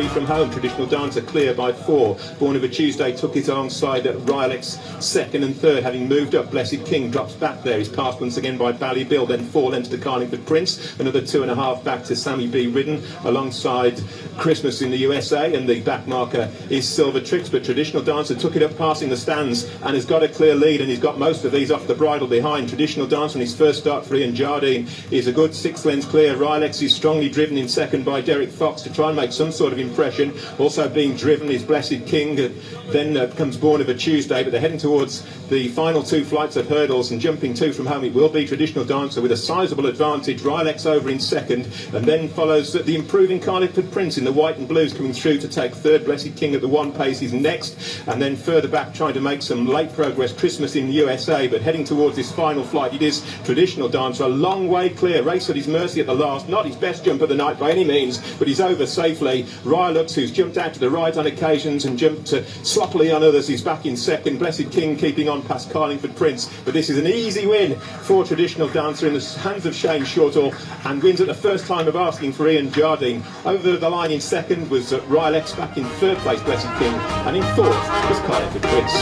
3 from home. Traditional Dancer clear by 4. Born of a Tuesday took it alongside Ryalex, second and third, having moved up. Blessed King drops back there. He's passed once again by Ballybill, then 4 lengths to Carlingford Prince. Another 2.5 back to Sammy B. Ridden alongside Christmas in the USA, and the back marker is Silver Tricks. But Traditional Dancer took it up passing the stands and has got a clear lead, and he's got most of these off the bridle behind. Traditional Dancer on his first start for Ian Jardine is a good 6 lengths clear. Ryalex is strongly driven in second by Derek Fox to try and make some sort of impression. Also being driven is Blessed King, then comes Born of a Tuesday, but they're heading towards the final 2 flights of hurdles, and jumping 2 from home it will be Traditional Dancer with a sizable advantage. Ryalex over in second, and then follows the improving Carlingford Prince in the white and blues coming through to take third. Blessed King at the 1 pace is next, and then further back trying to make some late progress Christmas in the USA, but heading towards this final flight it is Traditional Dancer, a long way clear. Race at his mercy at the last, not his best jump of the night by any means, but he's over safely. Ryalex, who's jumped out to the right on occasions and jumped sloppily on others, is back in second. Blessed King keeping on past Carlingford Prince, but this is an easy win for Traditional Dancer in the hands of Shane Shortall, and wins at the first time of asking for Ian Jardine. Over the line in second was Ryalex, back in third place Blessed King, and in fourth was Carlingford Prince.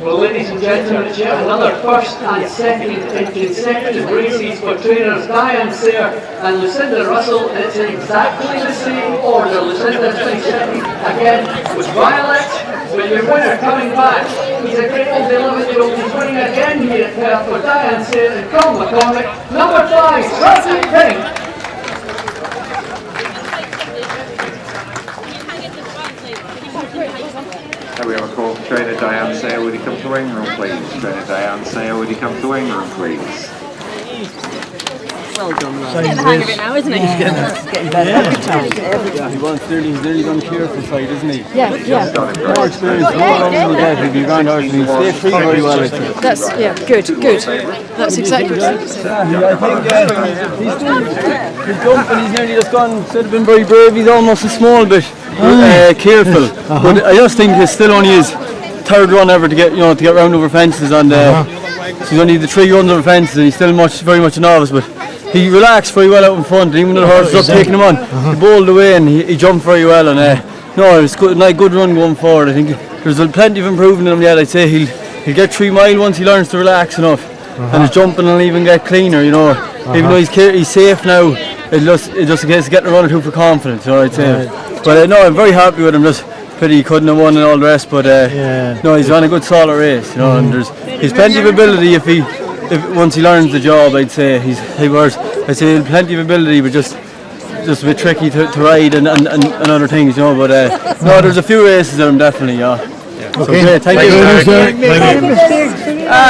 Well, ladies and gentlemen, it's yet another first and second in consecutive races for trainers Diane Sayre and Lucinda Russell. It's in exactly the same order. Lucinda's been second again with Ryalex, with your winner coming back. He's a great old 11-year-old. He's winning again here at Perth for Diane Sayre and Colm McCormick. Number 5, Rosie Pink. We have a call for Trainer Diane Sayre, would you come to wing room please? Trainer Diane Sayre, would you come to wing room please? Well done, lad. He's getting the hang of it now, isn't he? He's getting better every time. He wants he's nearly done careful fight, isn't he? Yeah, yeah. More experience, more longer than that, he'll be grand horse and he'll stay free very well, I think. That's, yeah, good. That's exactly what I think. I think he's still, he's jumping, he's nearly just gone, instead of being very brave, he's almost a small bit careful. But I just think it's still only his third run ever to get round over fences, and so he's only the 3 runs over fences, and he's still very much a novice, but he relaxed very well out in front, and even when the horse was up taking him on, he bowled away and he jumped very well, and no, it was good run going forward. I think there's plenty of improvement in him yet. I'd say he'll get 3 mile once he learns to relax enough, and his jumping will even get cleaner, you know. Even though he's safe now, it's just a case of getting a run or two for confidence, you know, I'd say. But no, I'm very happy with him. Just pity he couldn't have won and all the rest, but no, he's on a good solid race, you know, and he's plenty of ability if once he learns the job. I'd say he's plenty of ability, but just a bit tricky to ride and other things, you know. But no, there's a few races in him definitely, yeah. So great, thank you.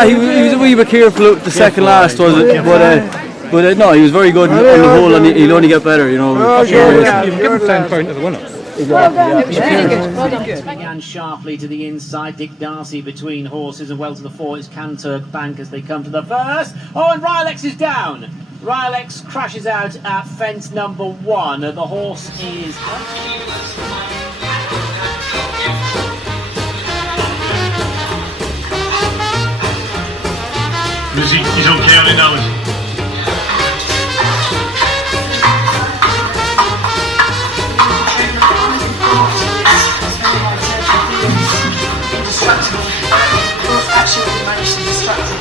He was a wee bit careful at the second last, was it? But no, he was very good on the whole, and he'll only get better, you know. Give him 10 points to the winner. Began sharply to the inside. Dick Darcy between horses and well to the fore. It's Canturk Bank as they come to the first. Oh, and Ryalex is down. Ryalex crashes out at fence number 1. The horse is... He's okay on it now. Actually managed to distract him.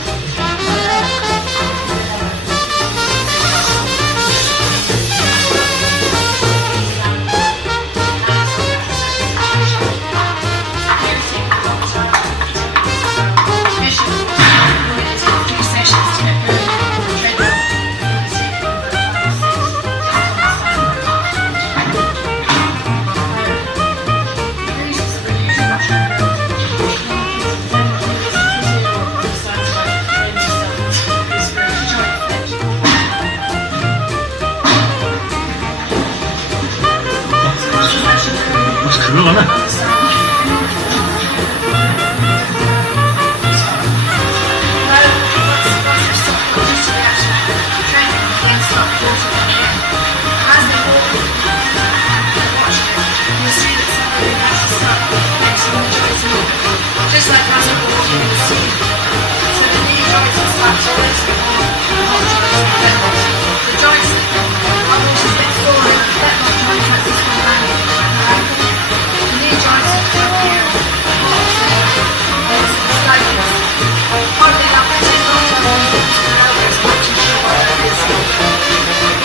Just like as a walk in the sea. So the knee joints and slats are resting on the joints are horses get forward, let my contracts is from landing. The knee joints are from here. It's slightly. Hardly up to the elbows matching to what it is.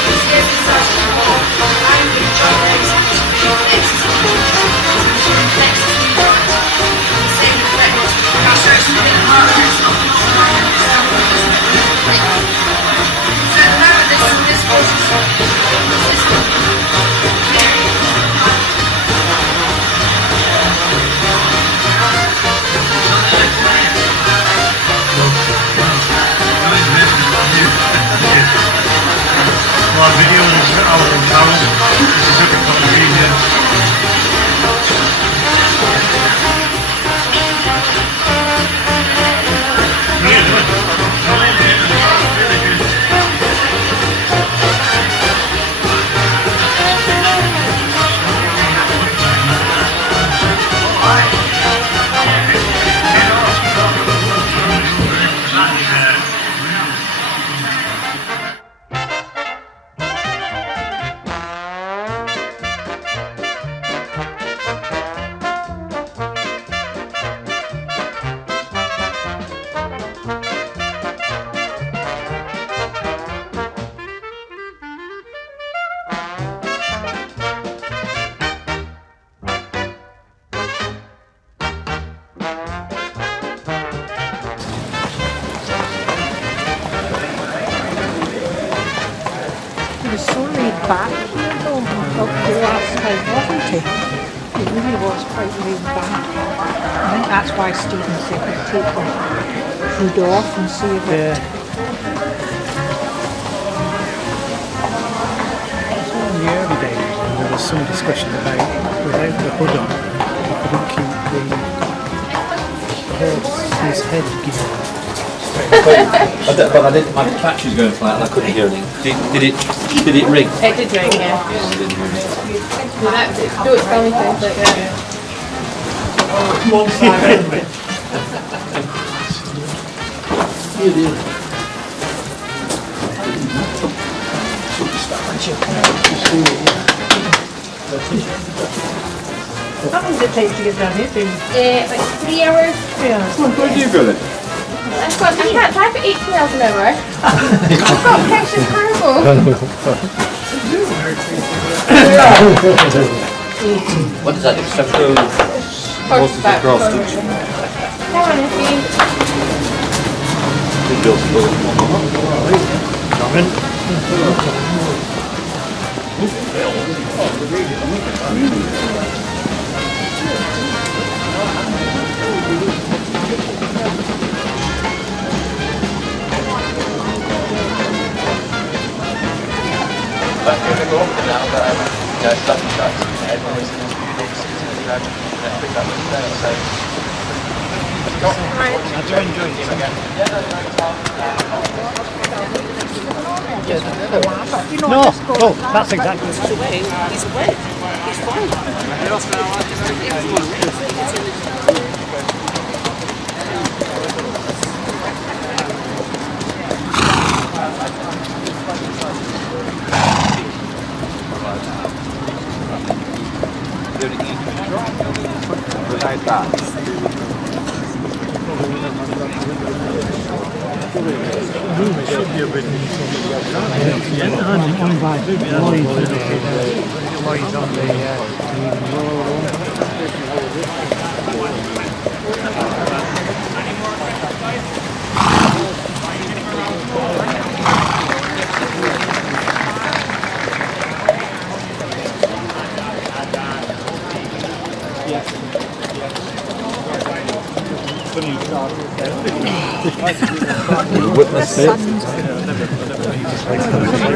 You see as it starts to walk, angry joint legs and flexes the knee joint. Back here though, up the last time, wasn't he? He really was quite laid back. I think that's why Stephen said he'd take the hood off and see if it... In the early days, there was some discussion about without the hood on, you couldn't keep the horse's head gear. My patch was going flat and I couldn't hear anything. Did it ring? It did ring, yeah. I didn't hear it. Do it, tell me things like that. Come on, Simon. How long does it take to get down here? Like 3 hours. Where do you go then? I can't type at 18 miles an hour. I've got precious cargo. What does that do? So horses across. Come on, if Back here to go over now, but yeah, it's stuck in shots. No, that's exactly. He's away. He's fine. Witness it.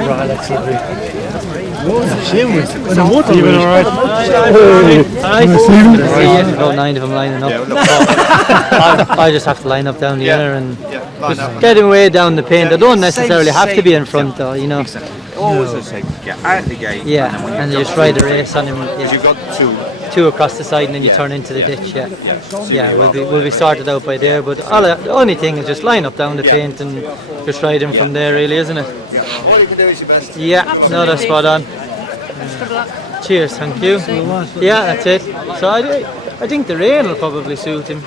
Ryalex with a motor. Even alright. About 9 of them lining up. I just have to line up down the inner and just get him way down the paint. I don't necessarily have to be in front though, you know. Always a say, get out the gate. Yeah, and you just ride a race on him. Yeah. You got two across the side and then you turn into the ditch. Yeah, we'll be sorted out by there. But the only thing is just line up down the paint and just ride him from there, really, isn't it? all you can do is your best. Yeah, no, that's spot on. Cheers, thank you. Yeah, that's it. So I think the rain will probably suit him.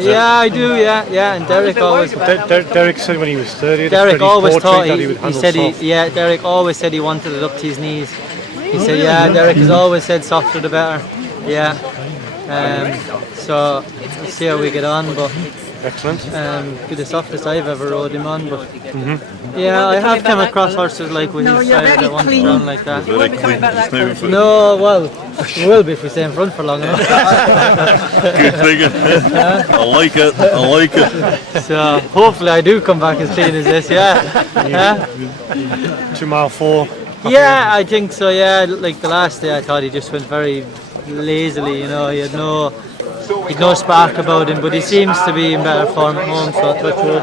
Yeah, I do. Yeah, and Derek always. Derek said when he was 30. Derek always thought he said Derek always said he wanted it up to his knees. He said, yeah, Derek has always said softer the better. Yeah. So we'll see how we get on, but excellent. Be the softest I've ever rode him on, but yeah, I have come across horses like with his tire that want to run like that. No, well, we will be if we stay in front for long enough. Good thinking. I like it. So hopefully I do come back as clean as this. Yeah. 2 mile 4. Yeah, I think so. Yeah, like the last day, I thought he just went very lazily. You know, he had no spark about him, but he seems to be in better form at home. So touch wood.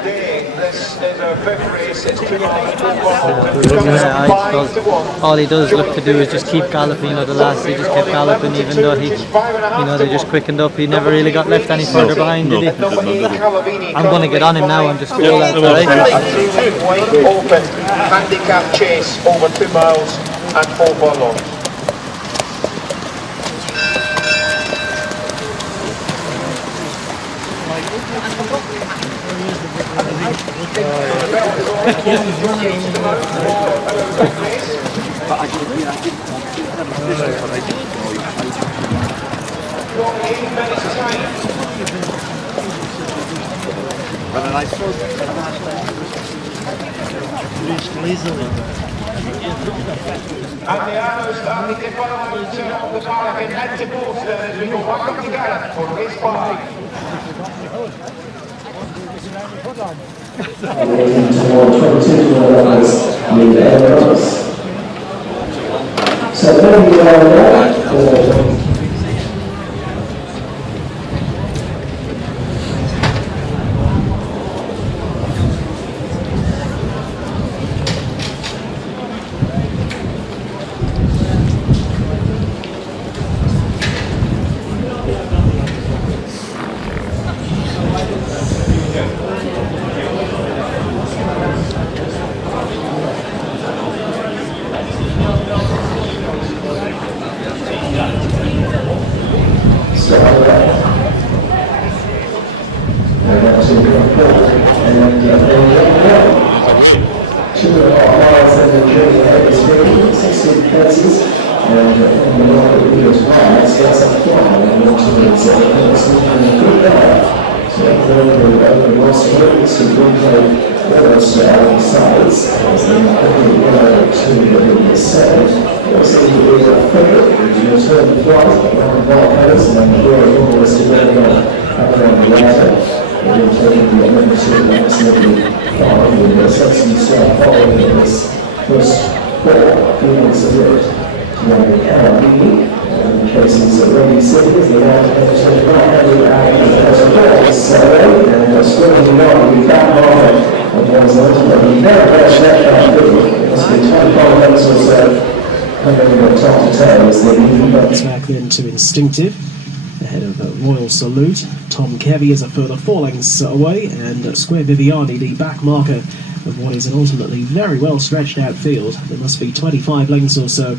All he does look to do is just keep galloping. You know, the last he just kept galloping, even though they just quickened up. He never really got left any further behind, did he? I'm going to get on him now and just go that, Wide open handicap chase over 2 miles and 4 furlongs. And the arrows starting to follow the turn off the park and head to Bolton as we go back up together for race 5. So then we are cases already sitting as the out of the right-handed out of the first so and scoring the yard with that marker of one's ultimately very well stretched out field. It must be 25 lengths or so covering the top to tail as the leading bunch. Back then to Instinctive ahead of Royal Salute. Tom Kevy is a further 4 lengths away, and Square Viviani, the back marker of what is an ultimately very well stretched out field. There must be 25 lengths or so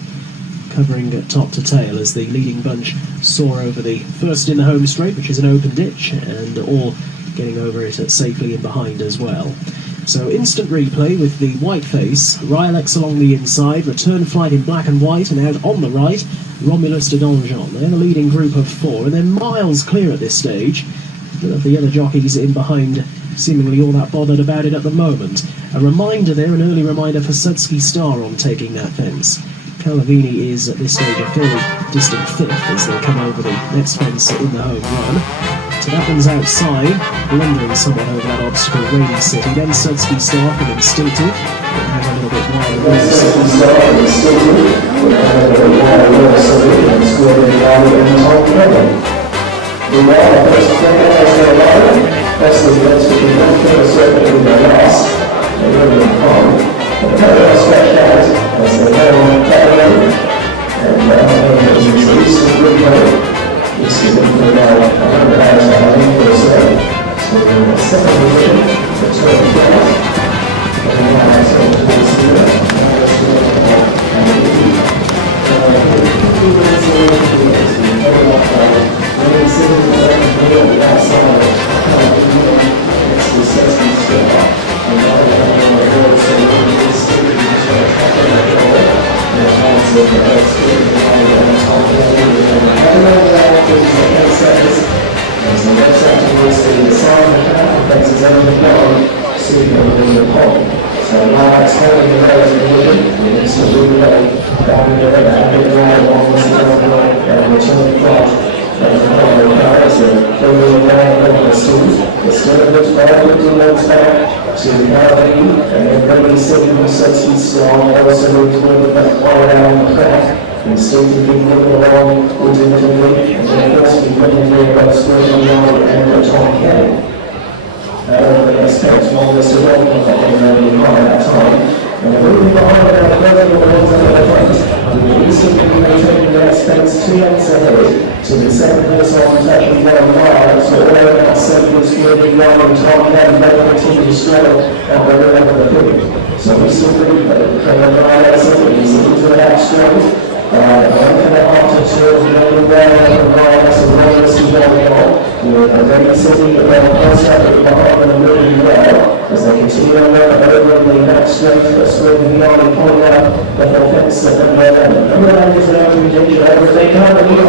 covering top to tail as the leading bunch soar over the first in the home straight, which is an open ditch, and all getting over it safely in behind as well. So instant replay with the white face, Ryalex along the inside, return flight in black and white, and out on the right, Romulus de Donjon. They're the leading group of 4, and they're miles clear at this stage. None of the other jockeys in behind seemingly all that bothered about it at the moment. A reminder there, an early reminder for Sudsky Star on taking that fence. Calavini is at this stage a fairly distant 5th as they come over the next fence in the home run. So that one's outside, blundering somewhat over that obstacle, Rainy City. Then Sudsky Star from Instinctive. We'll have a little bit more of the Sudsky Star from Instinctive. We'll have a little bit more of Royal Salute and Square Viviani and Tom Kevy. We now have first player as their rider. First is going to be one further circuit in their last. They're going to be home. But very well stretched out as they head on Cavalry. And there's a recent replay. You see them for now, 100 hours out or so. So we're in the second position, the 24th. And now it's all towards the left. Now it's going to go and the 2 minutes away from the exit, the other left side. When it's sitting in the left middle, the outside, it's the Sudsky Star. And now we're going to go, so we're going to stick to the top of the control. And now it's the first thing, and top of the as the left side towards the side of the path, affects its own bottom, sitting over the pole. So now it's holding the legs of the vision, and it's a blue leg, down the other, and a bit right along the line, and return flat. And the pole carries a clearly down over the stools. The still looks back, looking legs back to the Cavalry, and then Rainy City from Sudsky Star, also toward the back far down the track. Instinctively moving along intuitively, and then of course we went in there about Square Viviani and Tom Kevy. The next pair, smallest of all, not behind that time. And we're moving behind about 30 or ones under the front. We instantly maintaining the next fence 2 lengths ahead to the second horse on taking 1 mile. So all about 7 is Square Viviani and Tom Kevy both continue to struggle at the rim of the pit. So we still believe that Ryalex is into the half straight. I'm going to have to serve the other way and Ryalex and Romulus is going on. With a Rainy City that they'll post up at the bottom and really well as they continue on over the back straight for Square Viviani pulling out the whole fence that number 9 is now to danger over. They can't believe it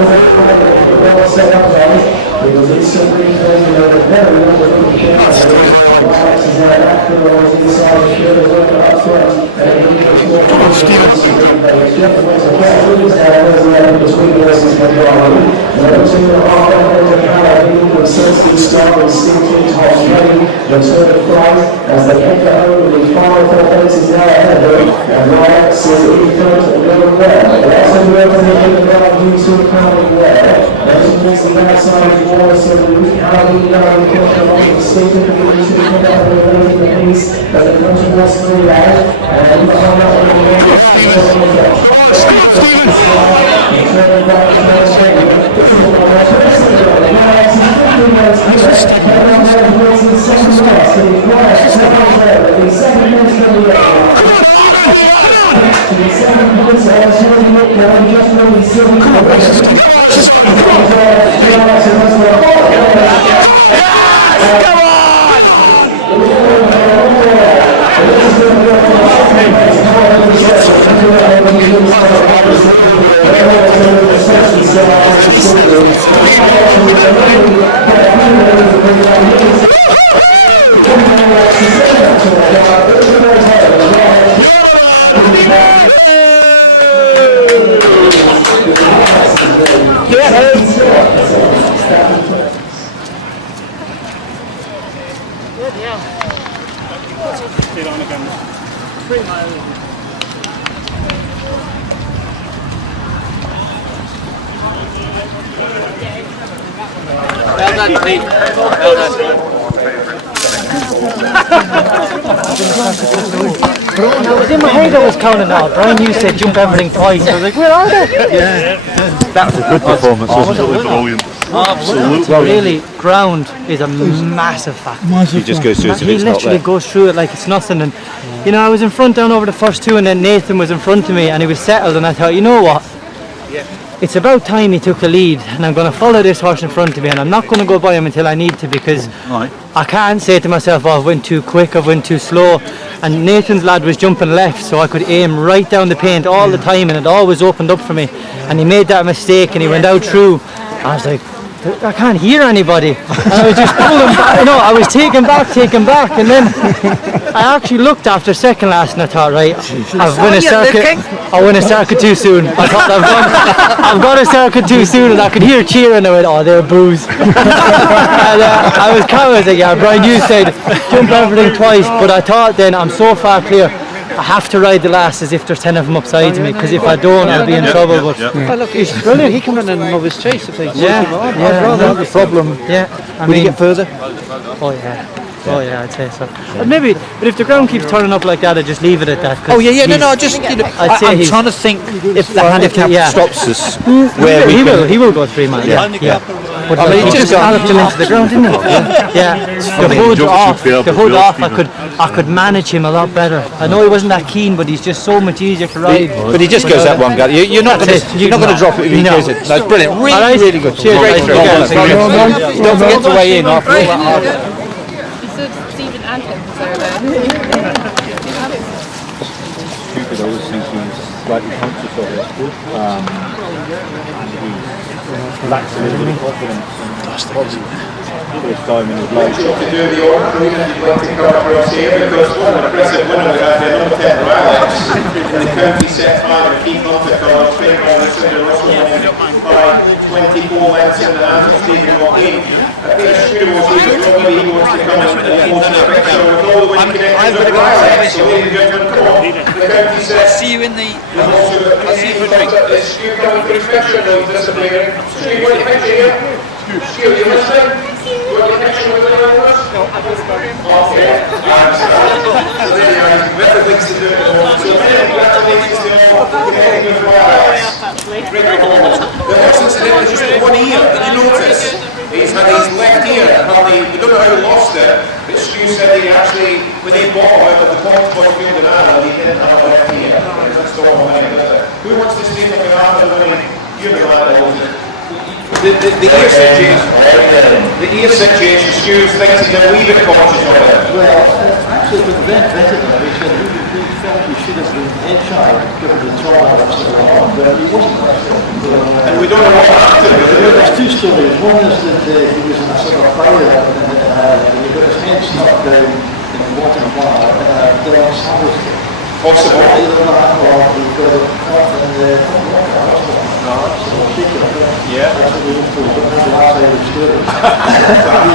well set up right because it's simply the very wonderful chance. Ryalex is now back for the inside the field as well up front and he needs more between the horses and Cavalry. Number 2 and a half over the Cavalry with Sudsky Star and Instinctive Tom Kevy. The turn of flight as they enter over the final 4 fences now ahead of them. And Ryalex is in front and going well. That's when we're over the end of the round, to coming well. Then towards the outside of Royal Salute, Cavalry now in front of Instinctive and going to come out of the pace as they come towards 3 out. And behind that one, Well done, Pete. Well done. When I was in my head, I was counting out. Brian, you said jump everything twice. I was like, where are they? Yeah. That was a good performance, wasn't it? Brilliant. Absolutely. Really, ground is a massive factor. He just goes through it. He literally goes through it like it's nothing. And you know, I was in front down over the first two, and then Nathan was in front of me, and he was settled. And I thought, you know what? It's about time he took a lead, and I'm going to follow this horse in front of me, and I'm not going to go by him until I need to, because I can't say to myself, oh, I've went too quick, I've went too slow. And Nathan's lad was jumping left, so I could aim right down the paint all the time, and it always opened up for me. And he made that mistake, and he went out through. I was like, I can't hear anybody. And I was just pulling back, you know, I was taking back, and then I actually looked after second last, and I thought, right, I've won a circuit. I won a circuit too soon. I thought I've got a circuit too soon, and I could hear cheering. I went, oh, they're booze. And I was like, yeah, Brian, you said jump everything twice, but I thought then I'm so far clear. I have to ride the last as if there's 10 of them upside me, because if I don't, I'll be in trouble. But well, look, he's brilliant. He can run a novice chase if they the problem. Yeah, Will he get further? Oh yeah. Oh yeah, I'd say so. But maybe, but if the ground keeps turning up like that, I'd just leave it at that. Oh yeah, no, just you know, I'm trying to think if the handicap stops us. Where he will go 3 miles. Yeah. But I mean, he just galloped him into the ground, didn't he? Yeah. The hood off. I could manage him a lot better. I know he wasn't that keen, but he's just so much easier to ride. But he just goes that one guy. You're not going to drop it if he goes it. That's brilliant. Really good. Cheers. Great throw. Don't forget to weigh in after all that hard. Stephen Anthony was over there. Stupid, I always think he's slightly conscious of it. And he lacks a little bit of confidence. First time in his life. To do the order, you'd like to come across here, because what an impressive winner we had there, number 10 Ryalex, in the county set 5 and Keith Montecarlo, trained by Lucinda Russell, by 24 lengths in the hands of Stephen McLean. Peter Stuart was even probably he wants to come in and force the picture with all the win connections of Ryalex. So ladies and gentlemen, the county set. See you in the. I'll see you in the picture. Is Stuart coming for inspection? No, he's disappearing. Stuart, you want the picture here? Stuart, you listening? You want the picture with the others? No, I was sorry. Okay. So there you are. Better things to do. So congratulations to all. Connecting with Ryalex. Great performance. The horse incidentally just one ear. Did you notice? He's had his left ear. We don't know how he lost it, but Stu said he actually, when they bought him out of the Point Field in Ireland, he didn't have a left ear. That's the one thing. Who wants to speak up in Ireland when you're the man? The ear situation. The ear situation, Stu's thinks he's a wee bit cautious of it. Well, actually, for the veterinary, he said he felt he should have been head shy given the trial that's going on, but he wasn't. And we don't know what happened. There's two stories. One is that he was in a sort of fire and he got his head stuck down in the water bar during a Sabbath. Possible. Either that or he got it caught in the hospital. Yeah. That's what we were told, but that's the last I understood.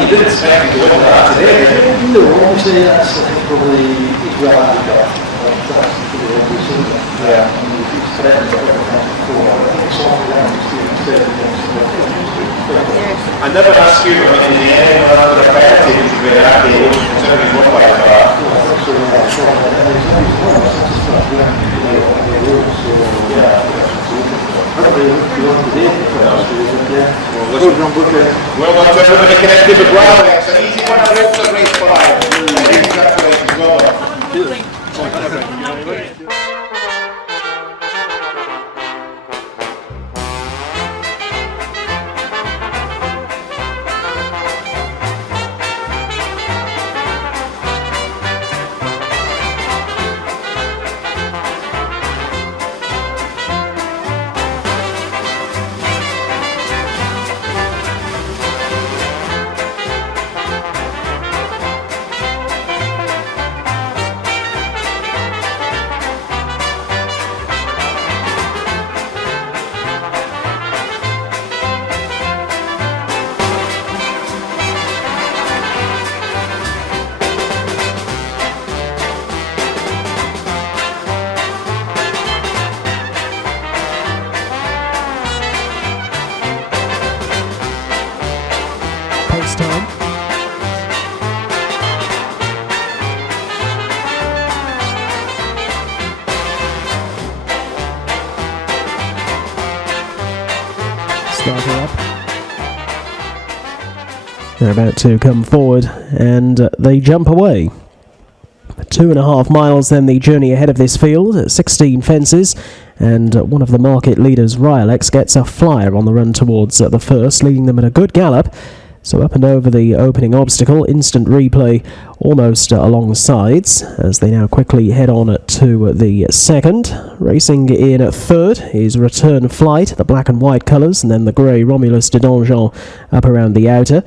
You didn't expect him to win that today. No, obviously that's probably he's well handicapped. That's the way we see it. Yeah. He's threatened to get before. I think it's all around I never asked you, I mean, in the end, when I was a fair team, to be happy, considering he's won by a car. Well done to everybody connected with Ryalex. An easy one, I hope, to race for congratulations, well done. striker up. They're about to come forward and they jump away. 2.5 miles then the journey ahead of this field, 16 fences, and one of the market leaders, Ryalex, gets a flyer on the run towards the first, leading them at a good gallop. So up and over the opening obstacle, Instant Replay almost along the sides as they now quickly head on to the second. Racing in third is Return Flight, the black and white colours, and then the grey Romulus de Donjon up around the outer.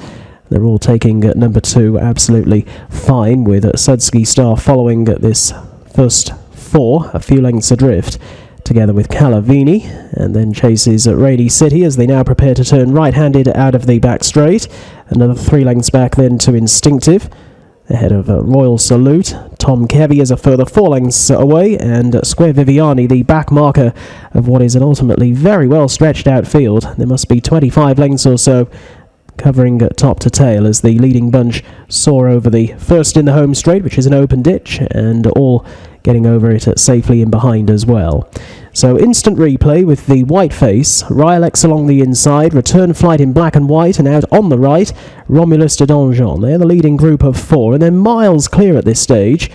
They're all taking number 2 absolutely fine, with Sudsky Star following this first 4, a few lengths adrift, together with Calavini, and then chases Rainy City as they now prepare to turn right-handed out of the back straight. Another 3 lengths back then to Instinctive, ahead of Royal Salute. Tom Kevy is a further 4 lengths away, and Square Viviani, the back marker of what is an ultimately very well stretched out field. There must be 25 lengths or so covering top to tail as the leading bunch soar over the first in the home straight, which is an open ditch, and all getting over it safely in behind as well. So Instant Replay with the white face, Ryalex along the inside, Return Flight in black and white, and out on the right, Romulus de Donjon. They're the leading group of 4, and they're miles clear at this stage.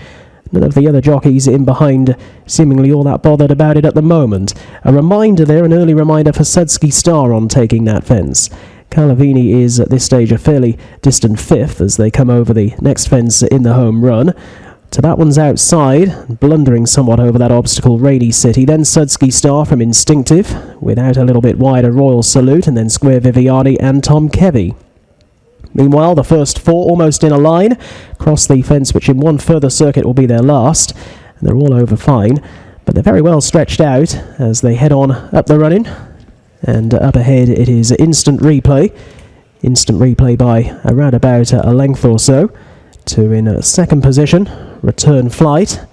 None of the other jockeys in behind seemingly all that bothered about it at the moment. A reminder there, an early reminder for Sudsky Star on taking that fence. Calavini is at this stage a fairly distant 5th as they come over the next fence in the home run. To that one's outside, blundering somewhat over that obstacle, Rainy City, then Sudsky Star from Instinctive, without a little bit wider Royal Salute, and then Square Viviani and Tom Kevy. Meanwhile, the first 4 almost in a line, cross the fence which in one further circuit will be their last, and they're all over fine, but they're very well stretched out as they head on up the running. And up ahead it is Instant Replay by around about a length or so, to in second position, Return Flight,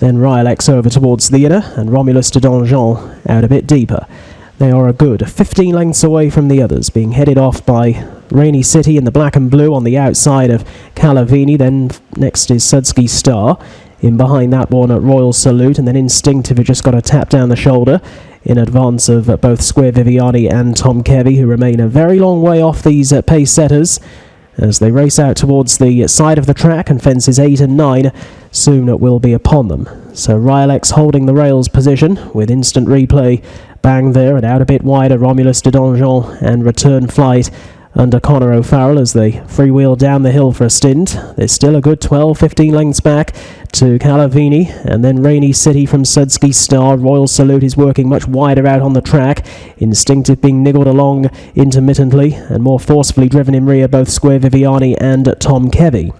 then Ryalex over towards the inner, and Romulus de Donjon out a bit deeper. They are a good 15 lengths away from the others, being headed off by Rainy City in the black and blue on the outside of Calavini, then next is Sudsky Star. In behind that one at Royal Salute, and then Instinctive, who just got a tap down the shoulder in advance of both Square Viviani and Tom Kevy, who remain a very long way off these pace setters as they race out towards the side of the track, and fences 8 and 9 soon will be upon them. So Ryalex holding the rails position with Instant Replay bang there, and out a bit wider Romulus de Donjon and Return Flight under Conor O'Farrell as they freewheel down the hill for a stint. There's still a good 12-15 lengths back to Calavini, and then Rainy City from Sudsky Star. Royal Salute is working much wider out on the track. Instinctive being niggled along intermittently, and more forcefully driven in rear both Square Viviani and Tom Kevy.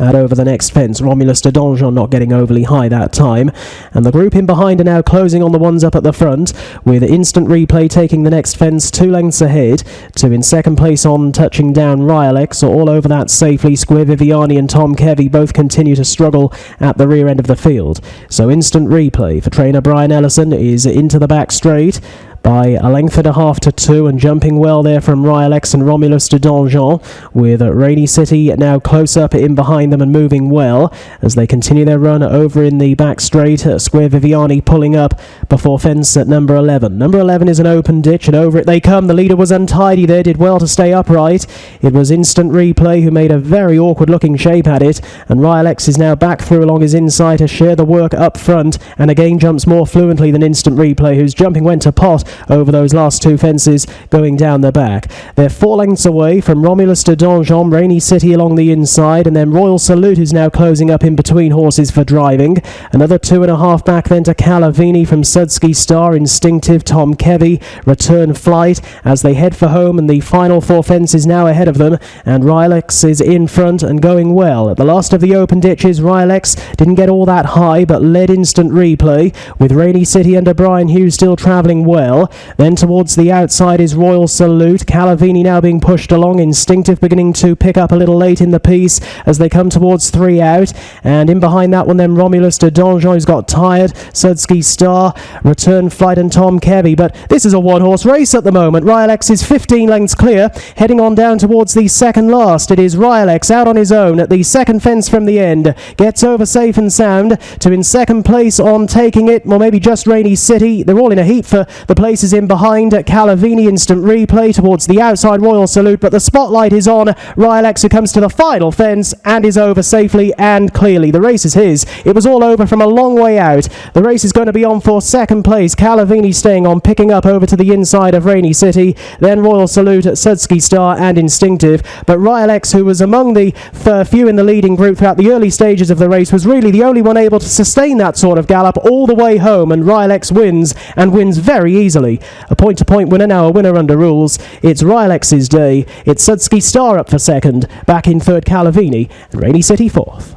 Out over the next fence, Romulus de Donjon not getting overly high that time, and the group in behind are now closing on the ones up at the front, with Instant Replay taking the next fence 2 lengths ahead, to in second place on touching down Ryalex, all over that safely. Square Viviani and Tom Kevy both continue to struggle at the rear end of the field. So Instant Replay for trainer Brian Ellison is into the back straight by a length and a half to 2, and jumping well there from Ryalex and Romulus de Donjon, with Rainy City now close up in behind them and moving well as they continue their run over in the back straight. Square Viviani pulling up before fence at number 11. Number 11 is an open ditch, and over it they come. The leader was untidy there, did well to stay upright. It was Instant Replay who made a very awkward looking shape at it, and Ryalex is now back through along his inside to share the work up front, and again jumps more fluently than Instant Replay, whose jumping went to pot over those last 2 fences going down the back. They're 4 lengths away from Romulus de Donjon, Rainy City along the inside, and then Royal Salute is now closing up in between horses for driving. Another 2.5 back then to Calavini from Sudsky Star, Instinctive, Tom Kevy, Return Flight as they head for home, and the final 4 fences now ahead of them, and Ryalex is in front and going well. At the last of the open ditches, Ryalex didn't get all that high but led Instant Replay, with Rainy City under Brian Hughes still travelling well. Then towards the outside is Royal Salute. Calavini now being pushed along. Instinctive beginning to pick up a little late in the piece as they come towards 3 out. And in behind that one then Romulus de Donjon, who's got tired. Sudsky Star, Return Flight and Tom Kevy. But this is a one-horse race at the moment. Ryalex is 15 lengths clear, heading on down towards the second last. It is Ryalex out on his own at the second fence from the end. Gets over safe and sound to in second place on taking it, or maybe just Rainy City. They're all in a heat for the place places in behind. Calavini instant replay towards the outside, Royal Salute, but the spotlight is on Ryalex, who comes to the final fence and is over safely and clearly. The race is his. It was all over from a long way out. The race is going to be on for second place. Calavini staying on, picking up over to the inside of Rainy City, then Royal Salute, Sudsky Star and Instinctive. But Ryalex, who was among the few in the leading group throughout the early stages of the race, was really the only one able to sustain that sort of gallop all the way home, and Ryalex wins, and wins very easily. A point-to-point winner, now a winner under rules. It's Ryalex's day. It's Sudsky Star up for second, back in third Calavini, and Rainy City fourth.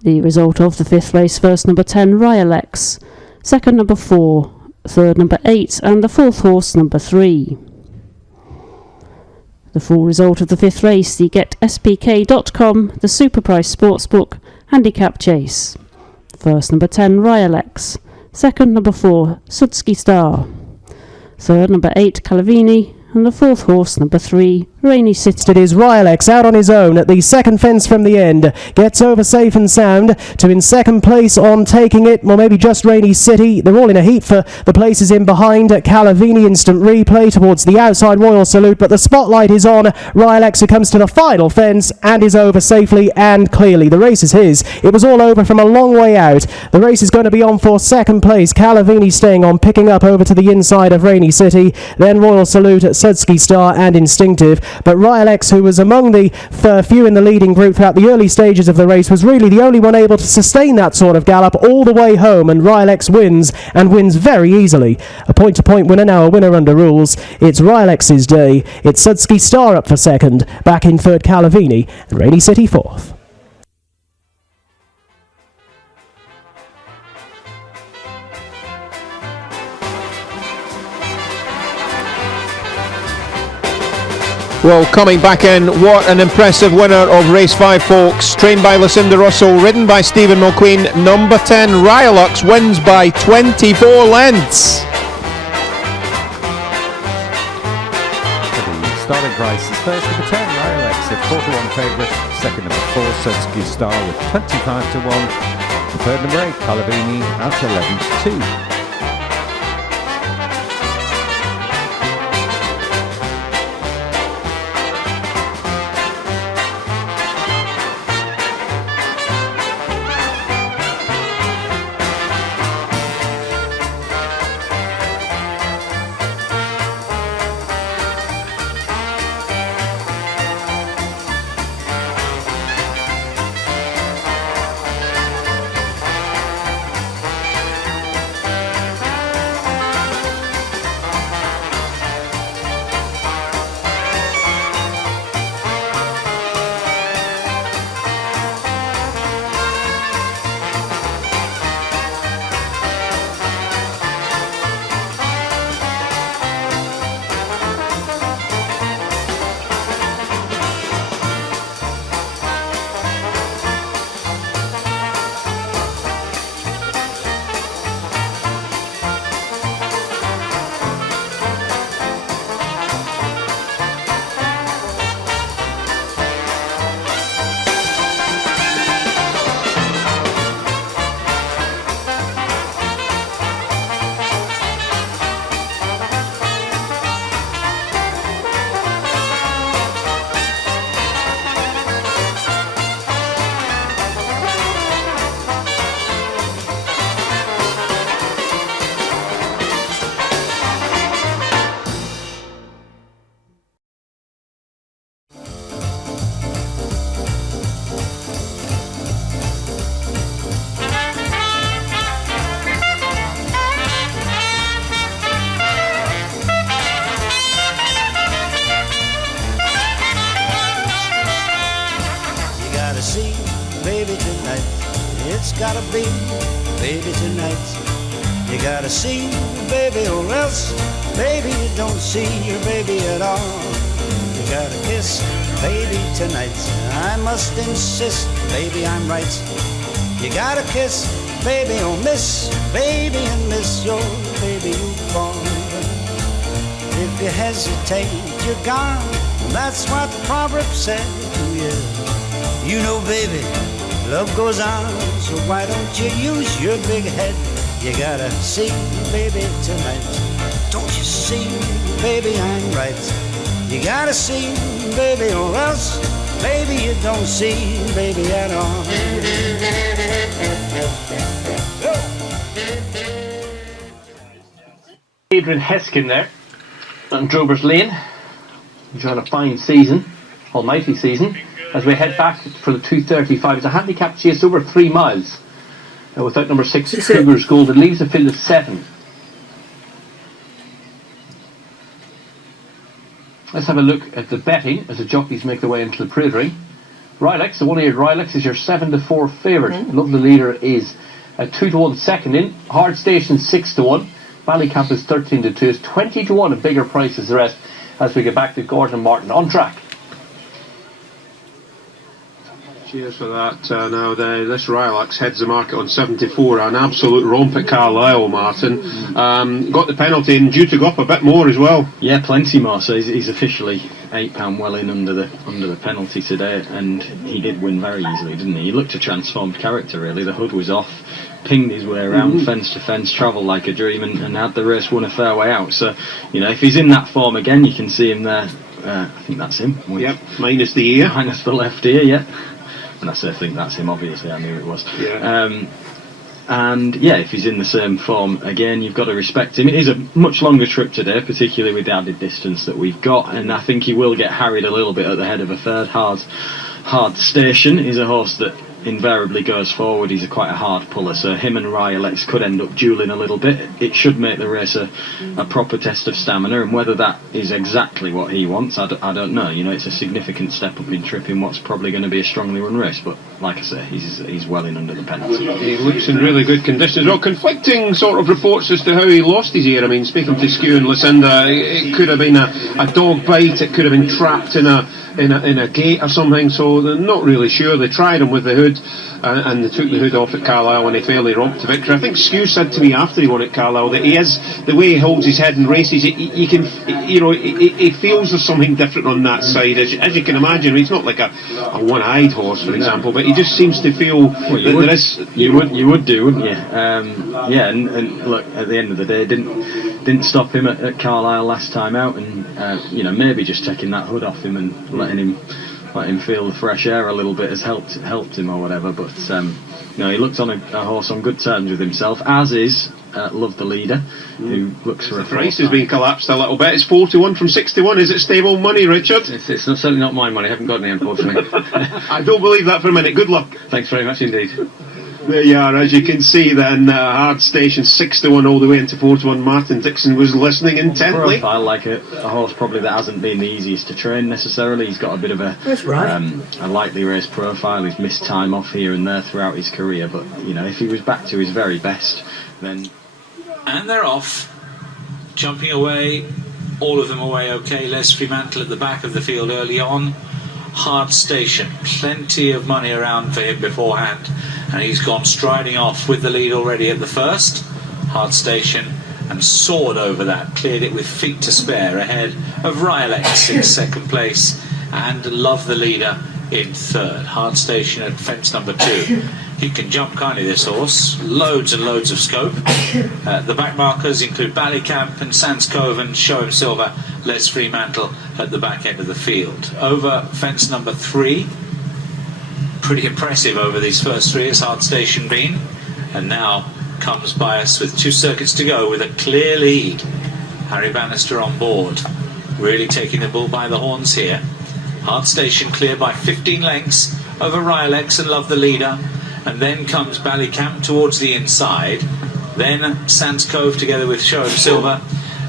The result of the fifth race: first number 10 Ryalex, second number 4, third number 8, and the fourth horse number 3. The full result of the fifth race: the GetSPK.com, the Super Price Sportsbook Handicap Chase. First number 10 Ryalex, second number 4 Sudsky Star, third number 8 Calavini, and the fourth horse number 3 Rainy City. It is Ryalex out on his own at the second fence from the end. Gets over safe and sound to in second place on taking it, or maybe just Rainy City. They're all in a heap for the places in behind. Calavini instant replay towards the outside, Royal Salute, but the spotlight is on Ryalex, who comes to the final fence and is over safely and clearly. The race is his. It was all over from a long way out. The race is going to be on for second place. Calavini staying on, picking up over to the inside of Rainy City, then Royal Salute, Sudsky Star and Instinctive. But Ryalex, who was among the few in the leading group throughout the early stages of the race, was really the only one able to sustain that sort of gallop all the way home, and Ryalex wins, and wins very easily. A point-to-point winner, now a winner under rules. It's Ryalex's day. It's Sudsky Star up for second, back in third Calavini, and Rainy City fourth. Well, coming back in, what an impressive winner of race 5, folks. Trained by Lucinda Russell, ridden by Stephen McQueen. Number 10 Ryalex wins by 24 lengths. The starting price is first number 10 Ryalex at 4-1 favourite, second number 4 Sudsky Star with 25 to 1, the third number 8 Calavini at 11 to 2. Baby tonight, it's gotta be baby tonight. You gotta see your baby or else, baby, you don't see your baby at all. You gotta kiss baby tonight. I must insist, baby, I'm right. You gotta kiss baby or miss, baby, and miss your baby you've born. If you hesitate, you're gone. That's what the proverb said to you. You know, baby, love goes on, so why don't you use your big head? You gotta see, baby, tonight. Don't you see, baby, I'm right. You gotta see, baby, or else, baby, you don't see, baby, at all. Adrian Heskin there on Drovers Lane. He's had a fine season, almighty season, as we head back for the 2:35. It's a handicap chase over 3 miles without number 6 Cougar's Gold. It leaves a field of 7. Let's have a look at the betting as the jockeys make their way into the parade ring. Ryalex, the one-eared Ryalex, is your 7-4 favourite. Love the Leader is a 2-1 second in. Hard Station 6-1. Ballycamp is 13-2. It's 20-1, a bigger price as the rest as we get back to Gordon and Martin on track. Cheers for that. Now this Ryalex heads the market on 74. An absolute romp at Carlisle, Martin. Got the penalty and due to go up a bit more as well. Yeah, plenty more. So he's officially £8 well in under the penalty today, and he did win very easily, didn't he? He looked a transformed character, really. The hood was off, pinged his way around fence to fence, travelled like a dream, and had the race won a fair way out. So, you know, if he's in that form again, you can see him there. I think that's him. Yep, minus the ear. Minus the left ear, yeah. And I say I think that's him, obviously, I knew it was. Yeah. And yeah, if he's in the same form again, you've got to respect him. It is a much longer trip today, particularly with the added distance that we've got, and I think he will get harried a little bit at the head of a third. Hard Station is a horse that invariably goes forward. He's quite a hard puller, so him and Ryalex could end up duelling a little bit. It should make the race a proper test of stamina, and whether that is exactly what he wants, I don't know. You know, it's a significant step up in trip in what's probably going to be a strongly run race, but like I say, he's well in under the penalty. He looks in really good condition. Well, conflicting sort of reports as to how he lost his ear. I mean, speaking to Skew and Lucinda, it could have been a dog bite, it could have been trapped in a gate or something, so they're not really sure. They tried him with the hood and they took the hood off at Carlisle and he fairly romped to victory. I think Skew said to me after he won at Carlisle that the way he holds his head in races, he feels there's something different on that side, as you can imagine. He's not like a one-eyed horse, for example, but he just seems to feel that there is... You would do, wouldn't you? Yeah, and look, at the end of the day, didn't stop him at Carlisle last time out, and maybe just taking that hood off him and letting him feel the fresh air a little bit has helped him or whatever. But he looked on a horse on good terms with himself, as is Love the Leader, who looks for a price has been collapsed a little bit. It's 41 from 61. Is it stable money, Richard? It's certainly not my money. I haven't got any, unfortunately. I don't believe that for a minute. Good luck. Thanks very much indeed. There you are, as you can see then, Hard Station 6-1 all the way into 4-1. Martin Dixon was listening intently. I like a horse probably that hasn't been the easiest to train necessarily. He's got a bit of a lightly raced profile. He's missed time off here and there throughout his career, but if he was back to his very best, then... And they're off, jumping away, all of them away okay. Les Fremantle at the back of the field early on. Hard Station, plenty of money around for him beforehand, and he's gone striding off with the lead already at the first. Hard Station, and soared over that, cleared it with feet to spare ahead of Ryalex in second place and Love the Leader in third. Hard Station at fence number 2. He can jump kindly, this horse. Loads and loads of scope. The back markers include Ballycamp and Sands Cove and Show Him Silver. Les Fremantle at the back end of the field. Over fence number 3. Pretty impressive over these first 3 as Hard Station been. And now comes by us with 2 circuits to go with a clear lead. Harry Bannister on board. Really taking the bull by the horns here. Hard Station clear by 15 lengths over Ryalex and Love the Leader. And then comes Ballycamp towards the inside. Then Sands Cove together with Show Him Silver.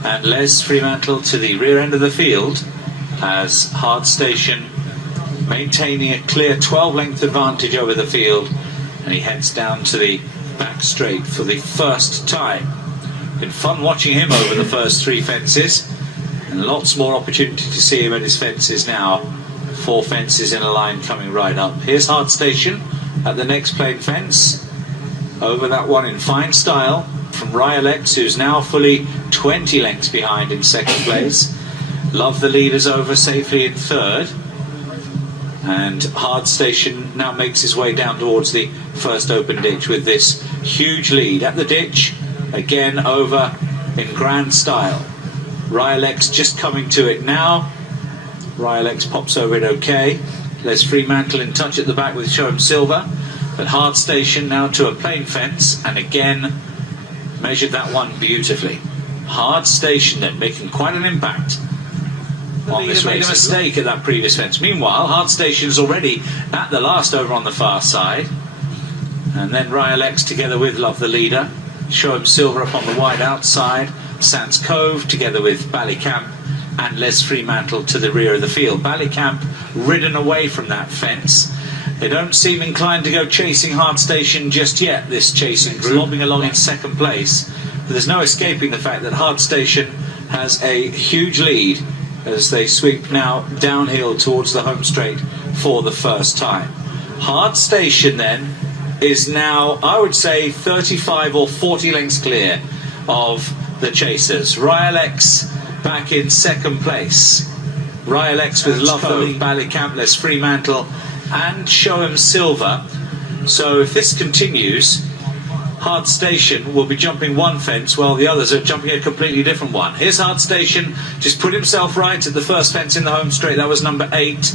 And Les Fremantle to the rear end of the field as Hard Station maintaining a clear 12-length advantage over the field. And he heads down to the back straight for the first time Been fun watching him over the first 3 fences, and lots more opportunity to see him at his fences now. 4 fences in a line coming right up. Here's Hard Station at the next plain fence. Over that one in fine style from Ryalex, who's now fully 20 lengths behind in second place. Love the Leader's over safely in third. And Hard Station now makes his way down towards the first open ditch with this huge lead. At the ditch, again over in grand style. Ryalex just coming to it now. Ryalex pops over it okay. Les Fremantle in touch at the back with Show 'em Silver. But Hard Station now to a plain fence, and again measured that one beautifully. Hard Station then making quite an impact on this race. Made a mistake at that previous fence. Meanwhile, Hard Station's already at the last over on the far side. And then Ryalex together with Love the Leader. Show 'em Silver up on the wide outside. Sands Cove together with Ballycamp and Les Fremantle to the rear of the field. Ballycamp ridden away from that fence. They don't seem inclined to go chasing Hard Station just yet, this chasing group, lobbing along in second place. But there's no escaping the fact that Hard Station has a huge lead as they sweep now downhill towards the home straight for the first time. Hard Station then is now, I would say, 35 or 40 lengths clear of the chasers. Ryalex back in second place. Ryalex with Love of Ballycamp, Les Fremantle and Show 'em Silver. So if this continues, Hard Station will be jumping one fence while the others are jumping a completely different one. Here's Hard Station, just put himself right at the first fence in the home straight. That was number 8.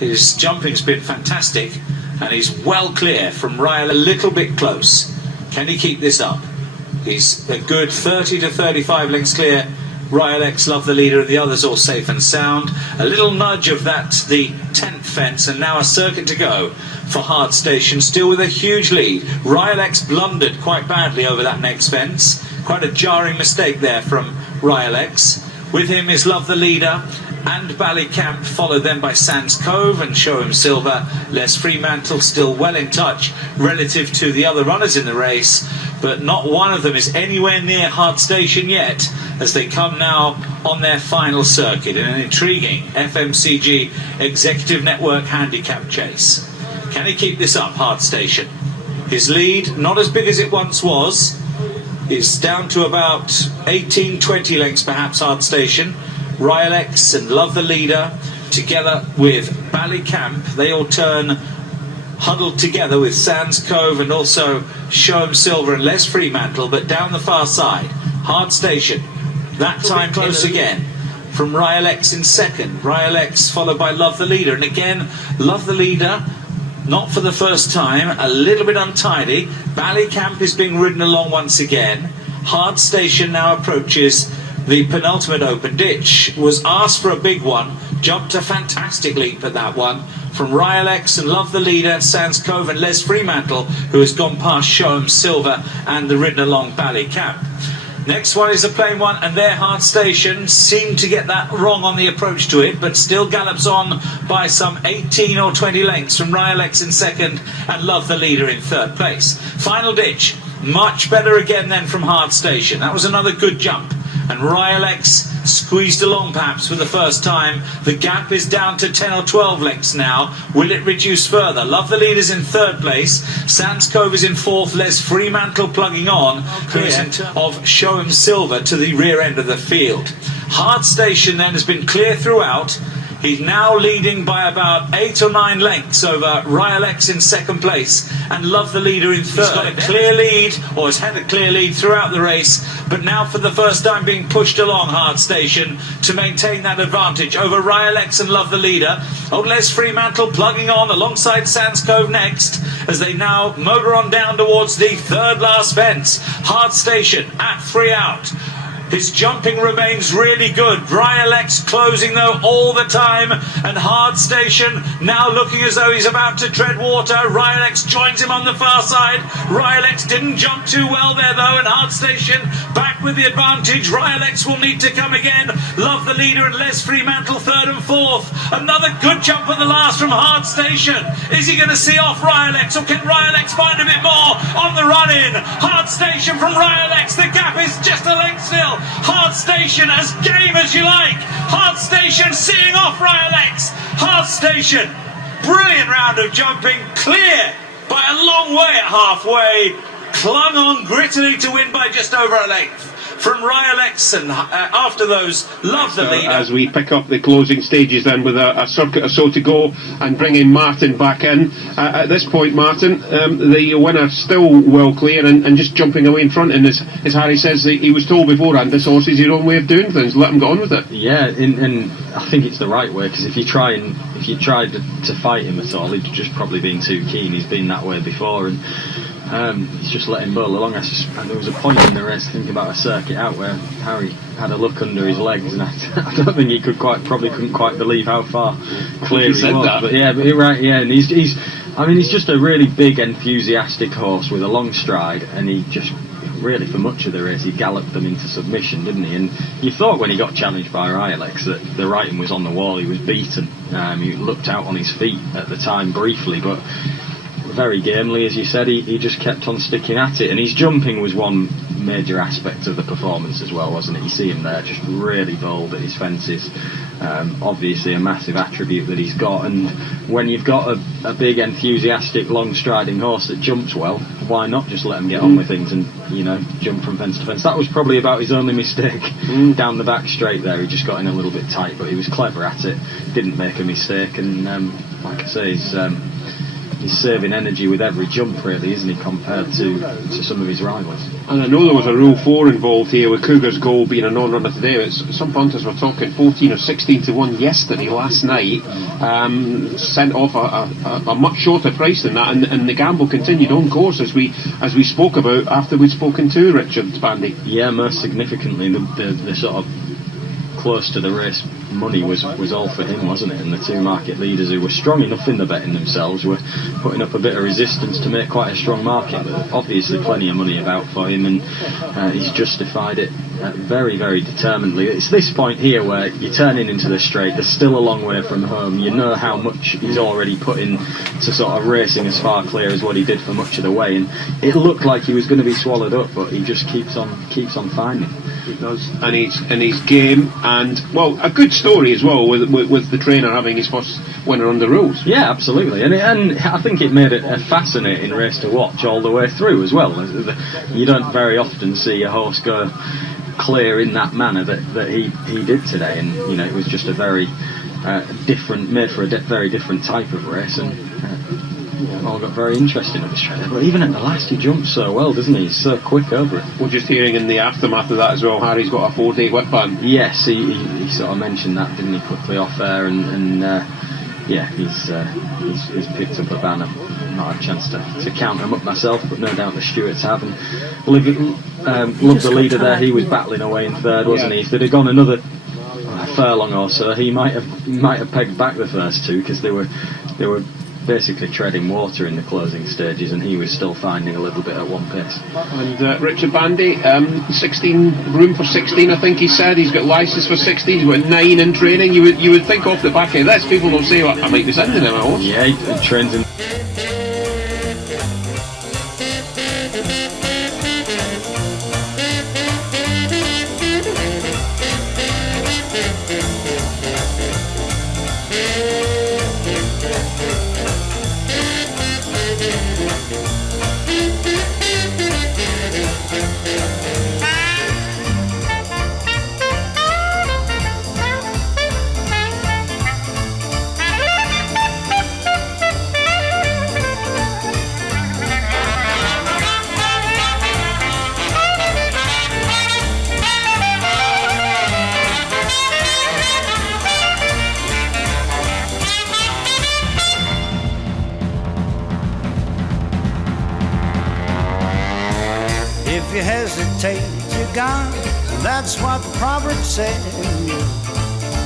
His jumping's been fantastic, and he's well clear from Ryle, a little bit close. Can he keep this up? He's a good 30 to 35 lengths clear. Ryalex, Love the Leader, and the others all safe and sound. A little nudge of that, the 10th fence, and now a circuit to go for Hard Station, still with a huge lead. Ryalex blundered quite badly over that next fence. Quite a jarring mistake there from Ryalex. With him is Love the Leader and Ballycamp, followed then by Sands Cove and Show 'em Silver. Les Fremantle still well in touch relative to the other runners in the race, but not one of them is anywhere near Hard Station yet as they come now on their final circuit in an intriguing FMCG Executive Network handicap chase. Can he keep this up, Hard Station? His lead, not as big as it once was, is down to about 18-20 lengths perhaps. Hard Station. Ryalex and Love the Leader together with Ballycamp, they all turn huddled together with Sands Cove and also Show 'em Silver and Les Fremantle, but down the far side Hard Station, that time close again from Ryalex in second. Ryalex followed by Love the Leader, and again Love the Leader not for the first time, a little bit untidy. Ballycamp is being ridden along once again. Hard Station now approaches the penultimate open ditch. Was asked for a big one, jumped a fantastic leap at that one from Ryalex and Love the Leader, Sands Cove and Les Fremantle, who has gone past Show 'em Silver and the ridden along Ballycamp. Next one is a plain one, and their Hard Station seemed to get that wrong on the approach to it, but still gallops on by some 18 or 20 lengths from Ryalex in second and Love the Leader in third place. Final ditch, much better again then from Hard Station. That was another good jump, and Ryalex squeezed along perhaps for the first time. The gap is down to 10 or 12 lengths now. Will it reduce further? Love the Leader's in third place. Sands Cove is in fourth. Les Fremantle plugging on. Clear of Show 'em Silver to the rear end of the field. Hard Station then has been clear throughout. He's now leading by about 8 or 9 lengths over Ryalex in second place and Love the Leader in third. He's got a clear lead, or has had a clear lead throughout the race, but now for the first time being pushed along Hard Station to maintain that advantage over Ryalex and Love the Leader. Old Les Fremantle plugging on alongside Sands Cove next as they now motor on down towards the third last fence. Hard Station at 3 out. His jumping remains really good. Ryalex closing though all the time, and Hard Station now looking as though he's about to tread water. Ryalex joins him on the far side. Ryalex didn't jump too well there though, and Hard Station back with the advantage. Ryalex will need to come again. Love the leader and Les Fremantle third and fourth. Another good jump at the last from Hard Station. Is he going to see off Ryalex, or can Ryalex find a bit more on the run in? Hard Station from Ryalex. The gap is just a length still. Hard Station as game as you like. Hard Station seeing off Ryalex. Hard Station, brilliant round of jumping, clear by a long way at halfway. Clung on grittily to win by just over a length from Ryalex, and after those, love the leader. As we pick up the closing stages then with a circuit or so to go and bringing Martin back in. At this point, Martin, the winner still well clear and just jumping away in front, and as Harry says, he was told beforehand this horse is his own way of doing things, let him get on with it. Yeah, and I think it's the right way, because if you tried to fight him at all, he'd just probably been too keen. He's been that way before, and he's just let him bowl along. And there was a point in the race, I think about a circuit out, where Harry had a look under his legs, and I don't think he couldn't quite believe how far clear he was. But you're right, yeah, and he's just a really big, enthusiastic horse with a long stride, and he just really for much of the race he galloped them into submission, didn't he? And you thought when he got challenged by Ryalex that the writing was on the wall. He was beaten. He looked out on his feet at the time briefly, but very gamely, as you said, he just kept on sticking at it, and his jumping was one major aspect of the performance as well, wasn't it? You see him there just really bold at his fences. Obviously a massive attribute that he's got, and when you've got a big, enthusiastic, long striding horse that jumps well, why not just let him get on with things and, jump from fence to fence? That was probably about his only mistake down the back straight there. He just got in a little bit tight, but he was clever at it, didn't make a mistake, and like I say, he's saving energy with every jump, really, isn't he, compared to some of his rivals. And I know there was a Rule 4 involved here with Cougar's Goal being a non-runner today, but some punters were talking 14 or 16 to 1 yesterday, last night, sent off a much shorter price than that, and the gamble continued on course as we spoke about after we'd spoken to Richard Bandy. Yeah, most significantly, the sort of close to the race money was all for him, wasn't it? And the two market leaders, who were strong enough in the betting themselves, were putting up a bit of resistance to make quite a strong market, but obviously plenty of money about for him, and he's justified it very, very determinedly. It's this point here where you're turning into the straight, there's still a long way from home, you know how much he's already put in to sort of racing as far clear as what he did for much of the way, and it looked like he was going to be swallowed up, but he just keeps on finding. He does, and he's game, and well, a good story as well with the trainer having his first winner on the rules. Yeah, absolutely, and I think it made it a fascinating race to watch all the way through as well. You don't very often see a horse go clear in that manner that he did today, and it was just a very made for a very different type of race, and all got very interesting at the straight. But even at the last, he jumps so well, doesn't he? He's so quick over it. We're just hearing in the aftermath of that as well, Harry's got a 4-day whip ban. Yes, he sort of mentioned that, didn't he, quickly off there, and yeah, he's picked up a ban. I've not had a chance to count them up myself, but no doubt the stewards have. And loved the leader there. He was battling away in third, wasn't he? If they'd have gone another furlong or so, he might have pegged back the first two, because they were basically treading water in the closing stages, and he was still finding a little bit at one pace. And Richard Bandy, 16 room for 16, I think he said. He's got licence for 16. He's got 9 in training. You would think off the back of this, people will say, well, I might be sending him a horse. Yeah, he trains in. If you hesitate, you're gone. That's what the proverb said.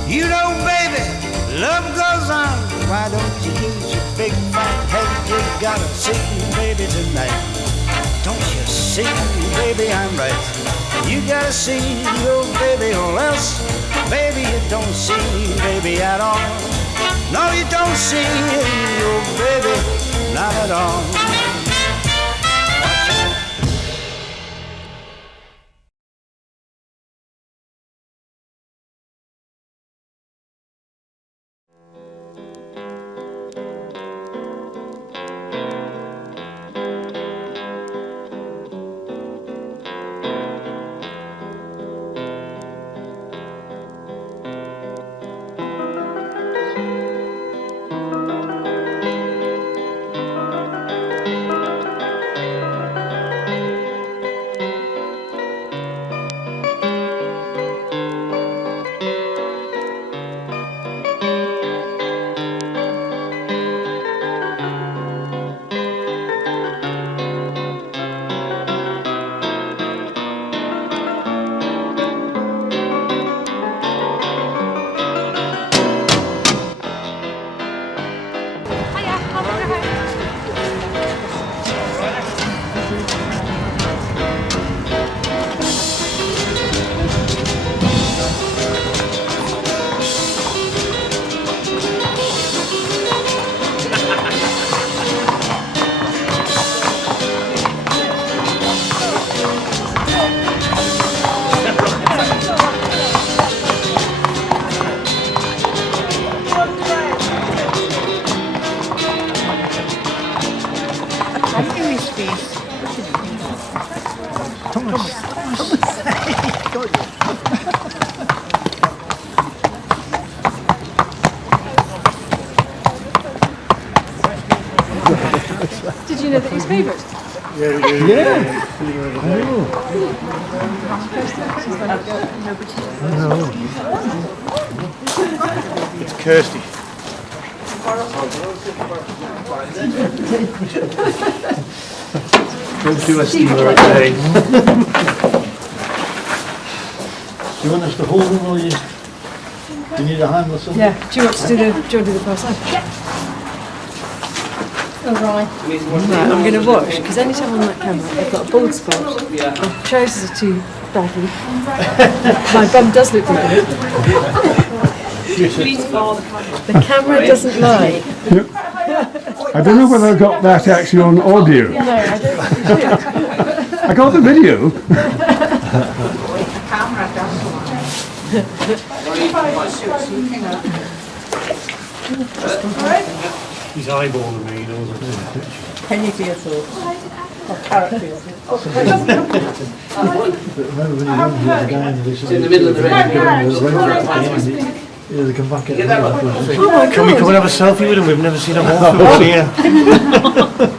You know, baby, love goes on. Why don't you use your big fat head? You gotta see, baby, tonight. Don't you see, baby, I'm right. You gotta see, oh baby, or else, baby, you don't see, baby, at all. No, you don't see, oh baby, not at all. Did you know that he's favourite? Yeah. It's Kirsty. Don't do a steamer a day. Do you want us to hold them or you need a hand or something? Yeah. Do you want to do the first line? Yeah. All right. Right, I'm going to watch, because anytime on that camera I've got a bald spot, my trousers are too baggy, my bum does look big. The camera doesn't lie. I don't know whether I got that actually on audio. No, I don't. I got the video. He's eyeballing me, you know. Penny for your thoughts. Or carrot for your thoughts. Remember when he went here, the guy It's in the middle of the ring. yeah, they come back in. Get that one. Can we come and have a selfie with him? We've never seen a horse here.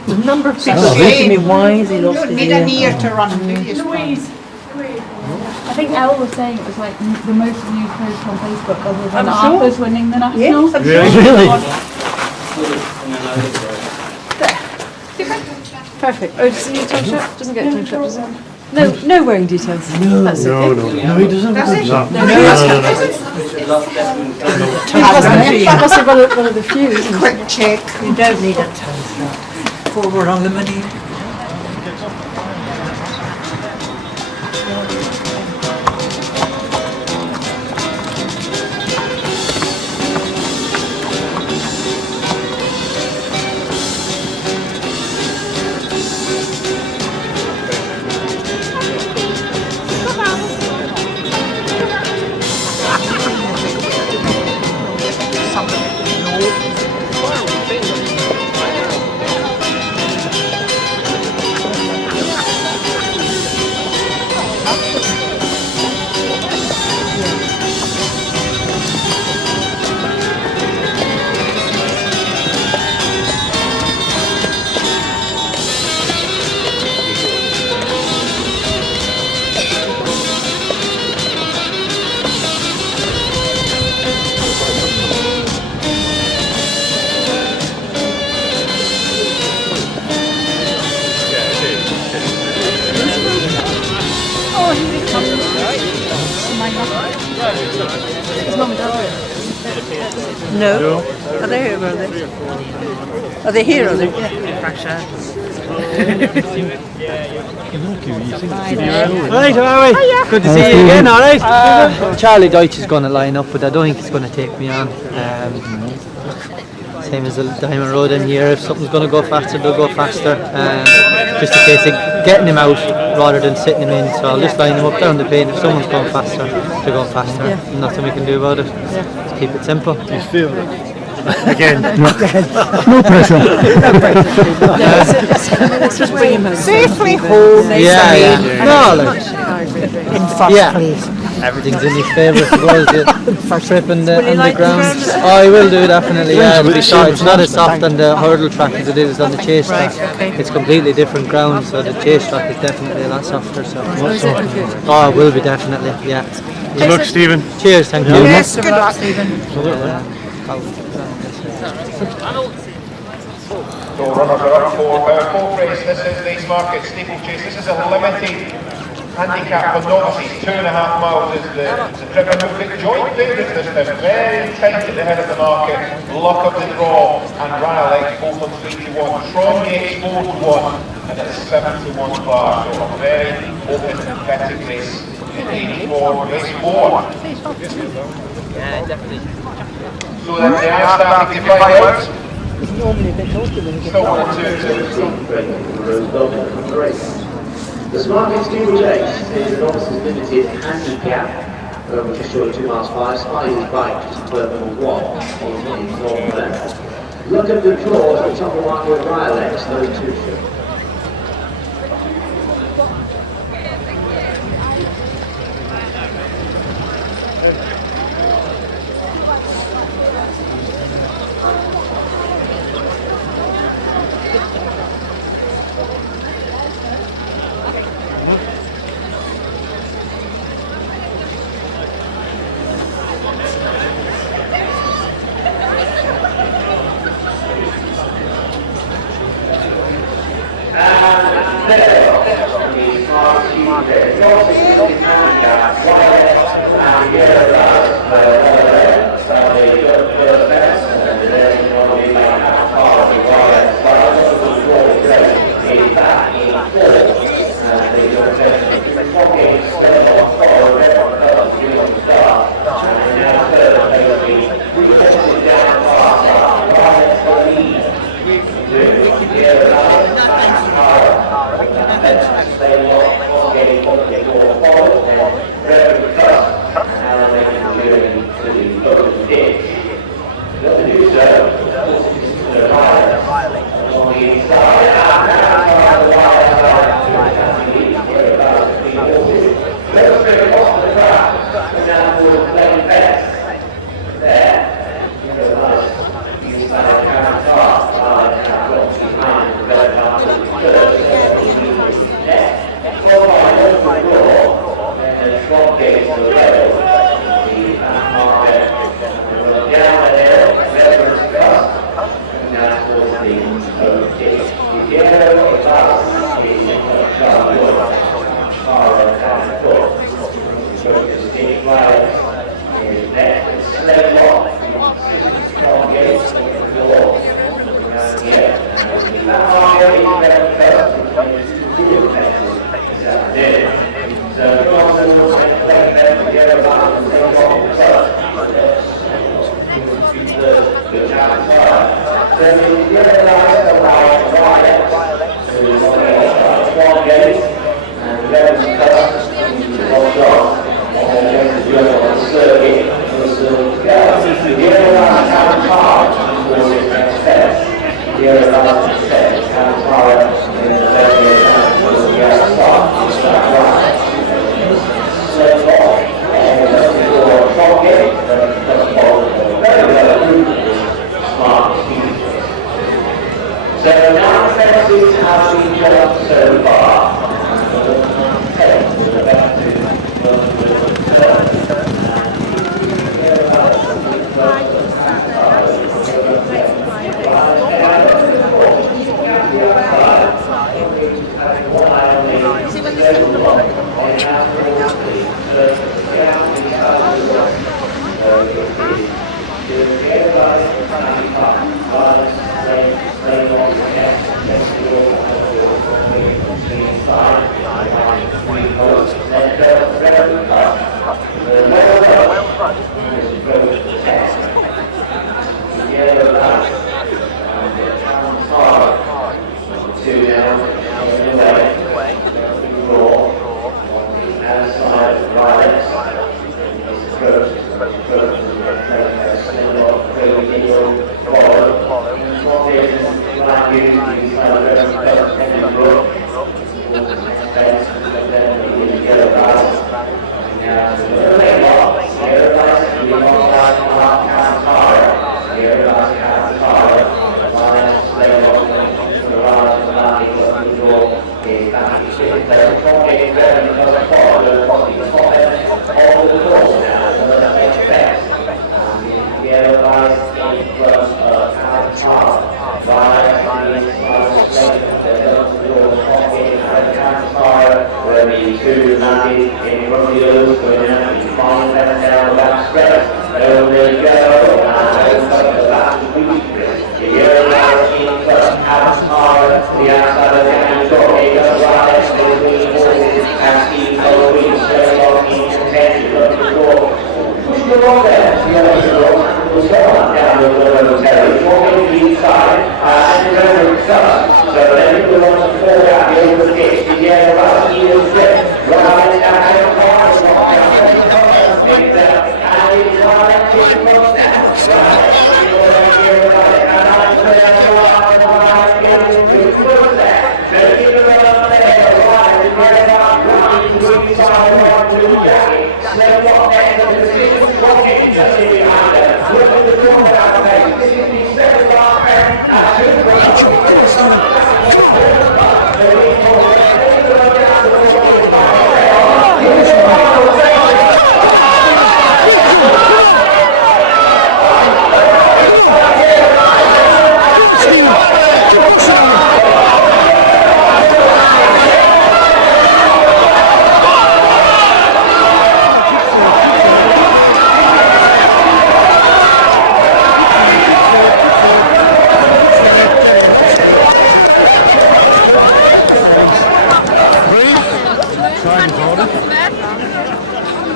The number of people asking me why is he lost his Need ear. an ear to run, do you? Louise. I think Elle was saying it was like the most viewed post on Facebook other than I'm sure. Arthur's winning the national. Yes, I'm Perfect. Oh, does he need a tongue strap? Doesn't get a tongue strap, does it? No wearing details. No, That's no, okay. no, he doesn't. Does he? No, No, no. That must have one of the few, isn't it? Quick check. You don't need a tongue strap. Before we're on the money. No. Are they here? Are they? Are they here? Are they? Right, how are we? Good to see you again, alright? Charlie Deutsch is going to line up, but I don't think he's going to take me on. Same as the Diamond Road in here, if something's going to go faster, they'll go faster. Just a case of getting him out rather than sitting him in, so I'll just line him up down the pin. If someone's going faster, they're going faster. Yeah. Nothing we can do about it. Just keep it simple. He's feeling it. Again. No pressure. Safely home. Yeah. No, like, In first place. Everything's in his favour, I suppose. The trip and the Will you like the underground. ground? Oh, I will do definitely. Yeah, it'll be soft. It's not as soft on the hurdle track as it is on the chase track. okay. It's completely different ground, so the chase track is definitely a lot softer. So. Is it? Okay. Oh, it will be definitely. Yeah. Good luck, Stephen. Cheers, thank you. Yes, good luck, Stephen. So runners are up for fourth race. This is Lace Market Steeplechase. This is a limited handicap for novices. 2.5 miles is the trip. And we've got joint favourites this time. Very tight at the head of the market. Luck of the Draw and Ryalex both on 3 to 1. Tron Gates 4 to 1 and it's 7 to 1 bar. So a very open competitive race. For race 4. Yeah, definitely. So then they are starting to fight out. It's normally a bit naughty when you get Still 1 2 The Smarket Steeplechase is an officer's limited handicap, just short of 2 miles 5. Spidey's bike just club number 1 on North left. Look at the draws at the top of marker of Ryalex, those two show.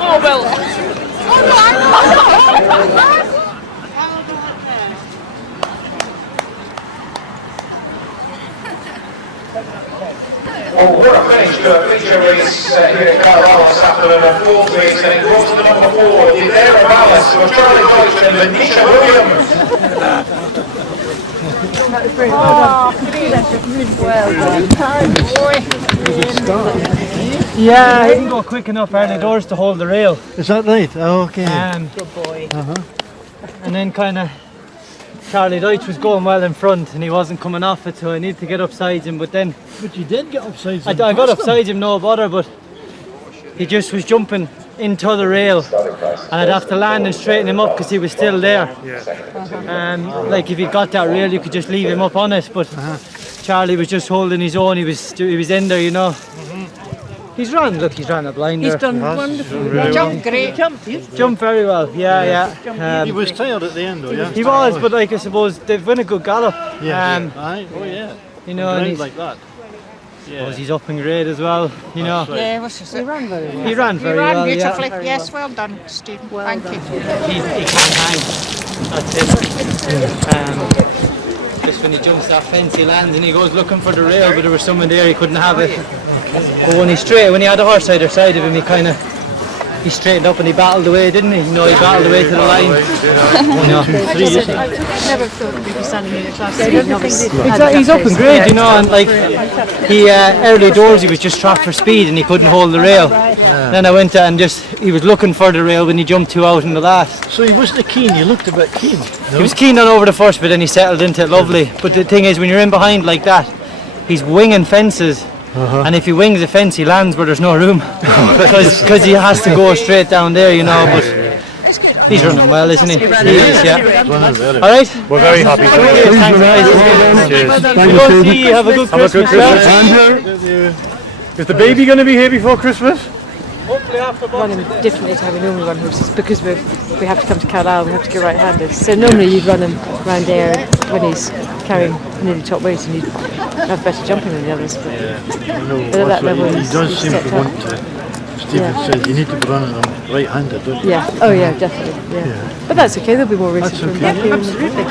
Oh, well. Oh, what a finish to a feature race here at Carlisle this afternoon, a fourth race, and it goes to number 4, Idera Vallis, for Charlie Deutsch and Venetia Williams. Yeah, I didn't go quick enough early doors to hold the rail. Is that right? Oh, okay. Good boy. And then kind of Charlie Deutsch was going well in front and he wasn't coming off it, so I needed to get upside him. But you did get upside him. I got upside him, no bother, but he just was jumping into the rail and I'd have to land and straighten him up because he was still there. Like if he got that rail, you could just leave him up on it, but Charlie was just holding his own. He was in there, you know. He's ran a blinder. He's done wonderful. Really Jumped great. Jumped very well, yeah. He was tired at the end, though, yeah? He was, but like I suppose they've won a good gallop. Yeah. You know, and he's like that. Yeah. He's up in grade as well, you know. Right. Yeah, he ran very well. He ran very well, beautifully. yeah. Yes, well done, Stephen. Thank you. He can't hang. That's it. Just when he jumps that fence, he lands and he goes looking for the rail, but there was someone there, he couldn't have it. But when he had a horse either side of him, he straightened up and he battled away, didn't he? You know, he battled away to the line. You know. I never thought we'd be standing in a class. Exactly, he's up in grade, you know, and like he early doors he was just trapped for speed and he couldn't hold the rail. Then I went and he was looking for the rail when he jumped 2 out in the last. So he wasn't keen, he looked a bit keen. No? He was keen on over the first, but then he settled into it lovely. But the thing is, when you're in behind like that, he's winging fences. And if he wings a fence, he lands where there's no room because he has to go straight down there, you know. But he's running well, isn't he? He is, yeah. All right. We're very happy. Thanks, guys. Cheers. Thank you. Have a good Christmas. Is the baby going to be here before Christmas? Hopefully after running differently to how we normally run horses because we have to come to Carlisle, we have to go right-handed. So normally you'd run him around there when he's carrying nearly top weight and you'd have better jumping than the others. But at that level, he does seem to want to. Stephen said you need to be running them right-handed, don't you? Yeah. Oh yeah, definitely. Yeah. But that's okay. There'll be more races. That's Okay. Yeah, absolutely.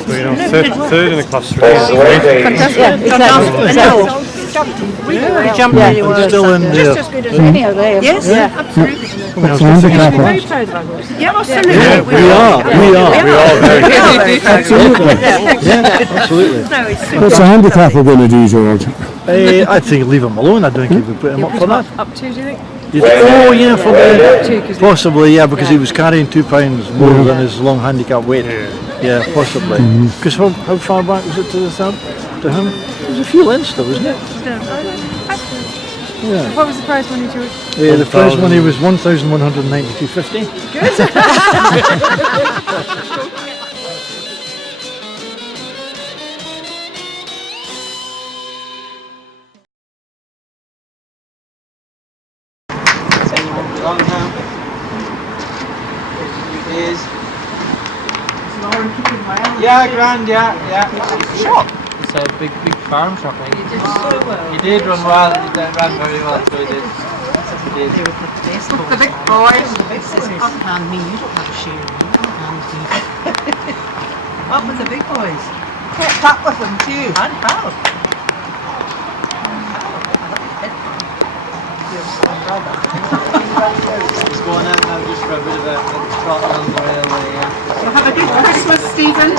So, you know, third in the class 3. Fantastic. Yeah, exactly. We jumped really well. Still in there. Just as good as any of them. Yes, absolutely. We're very proud of our horse. Yeah, absolutely. Yeah, we are very good. Absolutely. Yeah, absolutely. No, it's super. What's the handicap we're going to do, George? I think leave him alone. I don't think we put him up for that. Up to, do you think? Oh yeah, for Yeah. the possibly, yeah, because he was carrying 2 pounds more than his long handicap weight. Yeah, possibly. Because how far back was it to the third? To him? It was a few lengths though, wasn't it? Yeah. What was the prize money, George? The prize money was 1,192.50. Good. Wrong now. Is Lauren keeping well? yeah, grand, yeah. Shop. It's a big farm shop. You did so well. He did run well. He ran very well. So he did. They were the best. The big boys. The big boys. Hand me. You don't have to share me. Hand me. What with the big boys? Kept up with them too. And how? He's going out now just for a bit of a trot along the railway, yeah. So have a good Christmas, Stephen.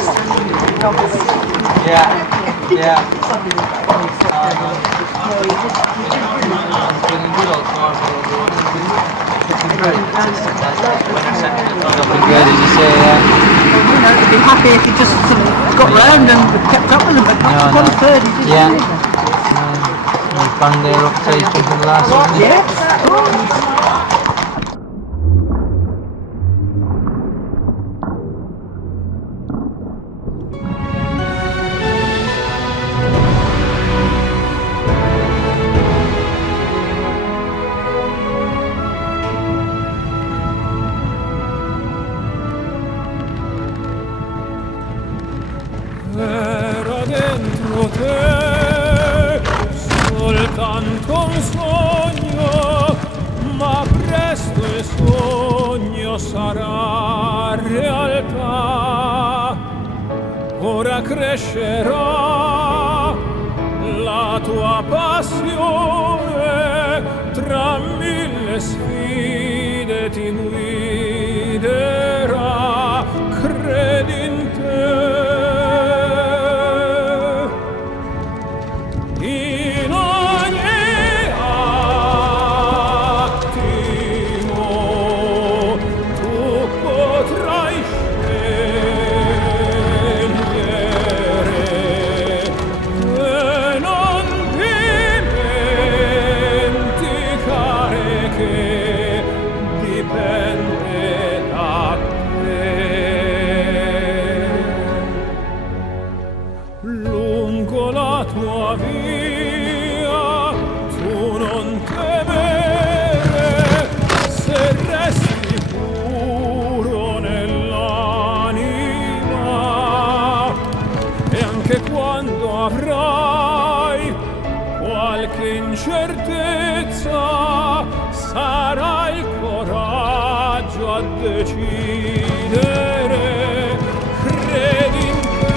Yeah. Looking good, as you say, yeah. I'd be happy if he just got round and kept up with them, but not one third, he didn't. Yeah. He's bang there up to jumping the last one. Yes. Era dentro te soltanto un sogno, ma presto il sogno sarà realtà. Ora crescerà la tua passione, tra mille sfide ti guiderà, credi in te. In ogni attimo tu potrai scegliere e non dimenticare che dipende da te. Lungo la tua via tu non temere, se resti puro nell'anima, e anche quando avrai qualche incertezza sarà il coraggio a decidere. Credi in te.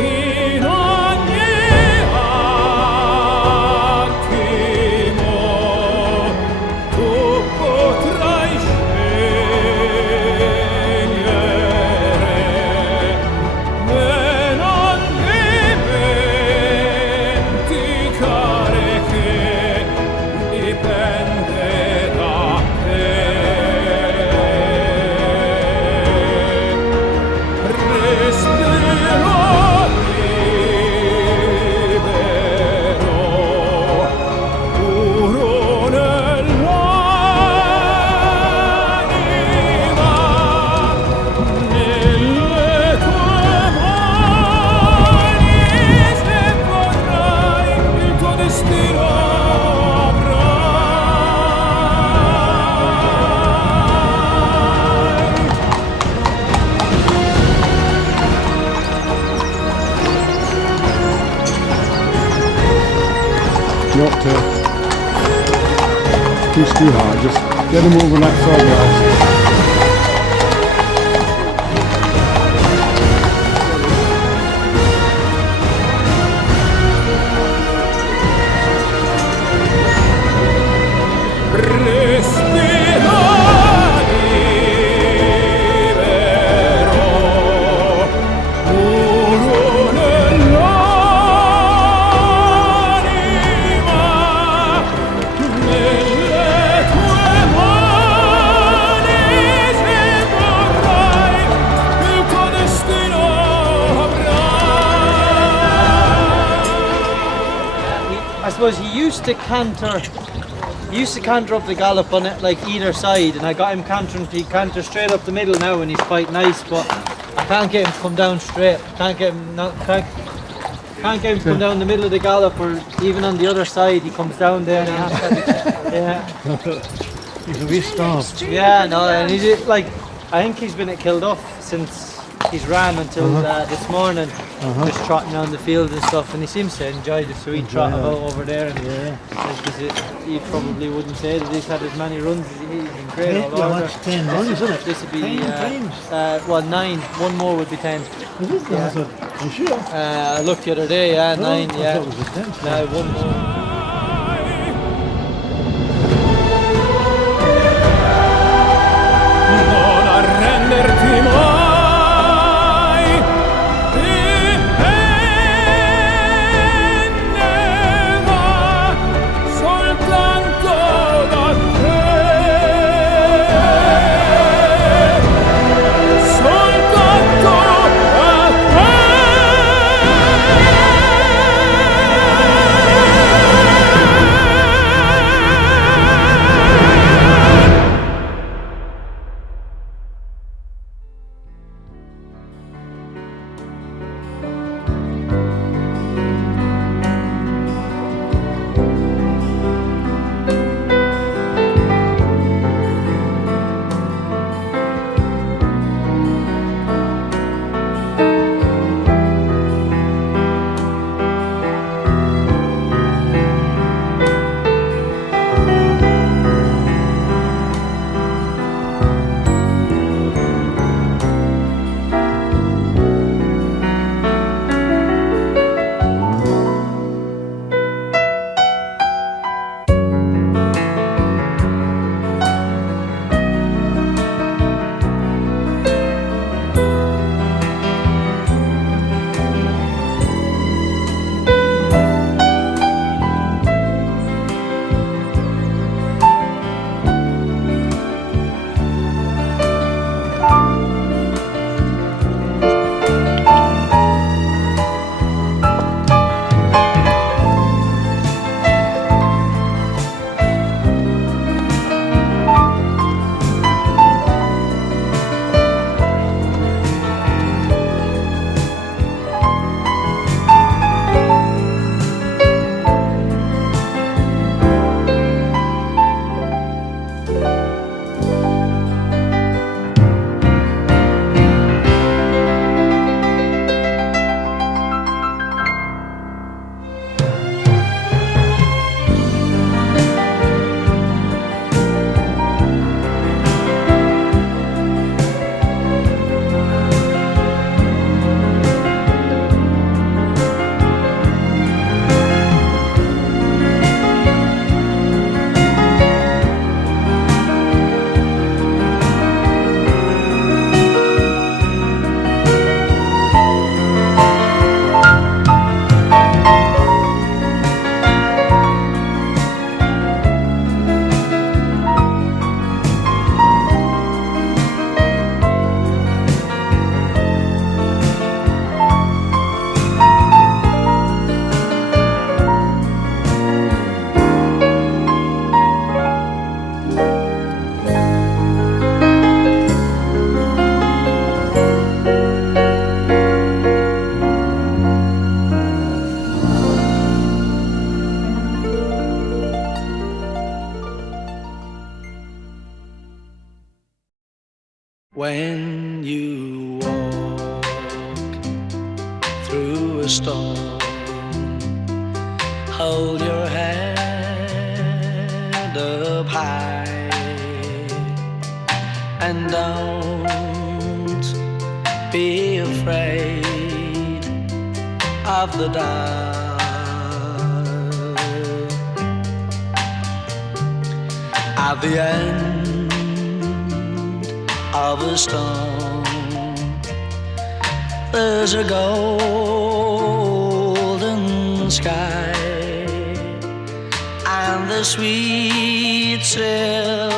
In ogni attimo tu potrai scegliere e non dimenticare che dipende da te. Not push too hard, just get him over that side last. I suppose he used to canter up the gallop on it like either side, and I got him cantering. He canters straight up the middle now, and he's quite nice. But I can't get him to come down straight. Can't get him to come down the middle of the gallop, or even on the other side. He comes down there. And he has to, yeah. He's a wee starved. Yeah, no, and he's like, I think he's been at Kilduff since he's ran until this morning, just trotting around the field and stuff, and he seems to enjoy the sweet trot about over there. And he probably wouldn't say that he's had as many runs as he's been great all Well, over. that's 10 runs, isn't it? This would be 10 times. well, 9. One more would be 10. Is it? Yeah. Are you sure? I looked the other day. Yeah, 9. I Yeah. thought it was a 10. No, one more. Non arrenderti mai, dipenderà soltanto da when you walk through a storm. Hold your head up high and don't be afraid of the dark. At the end of a storm, there's a golden sky and the sweet silver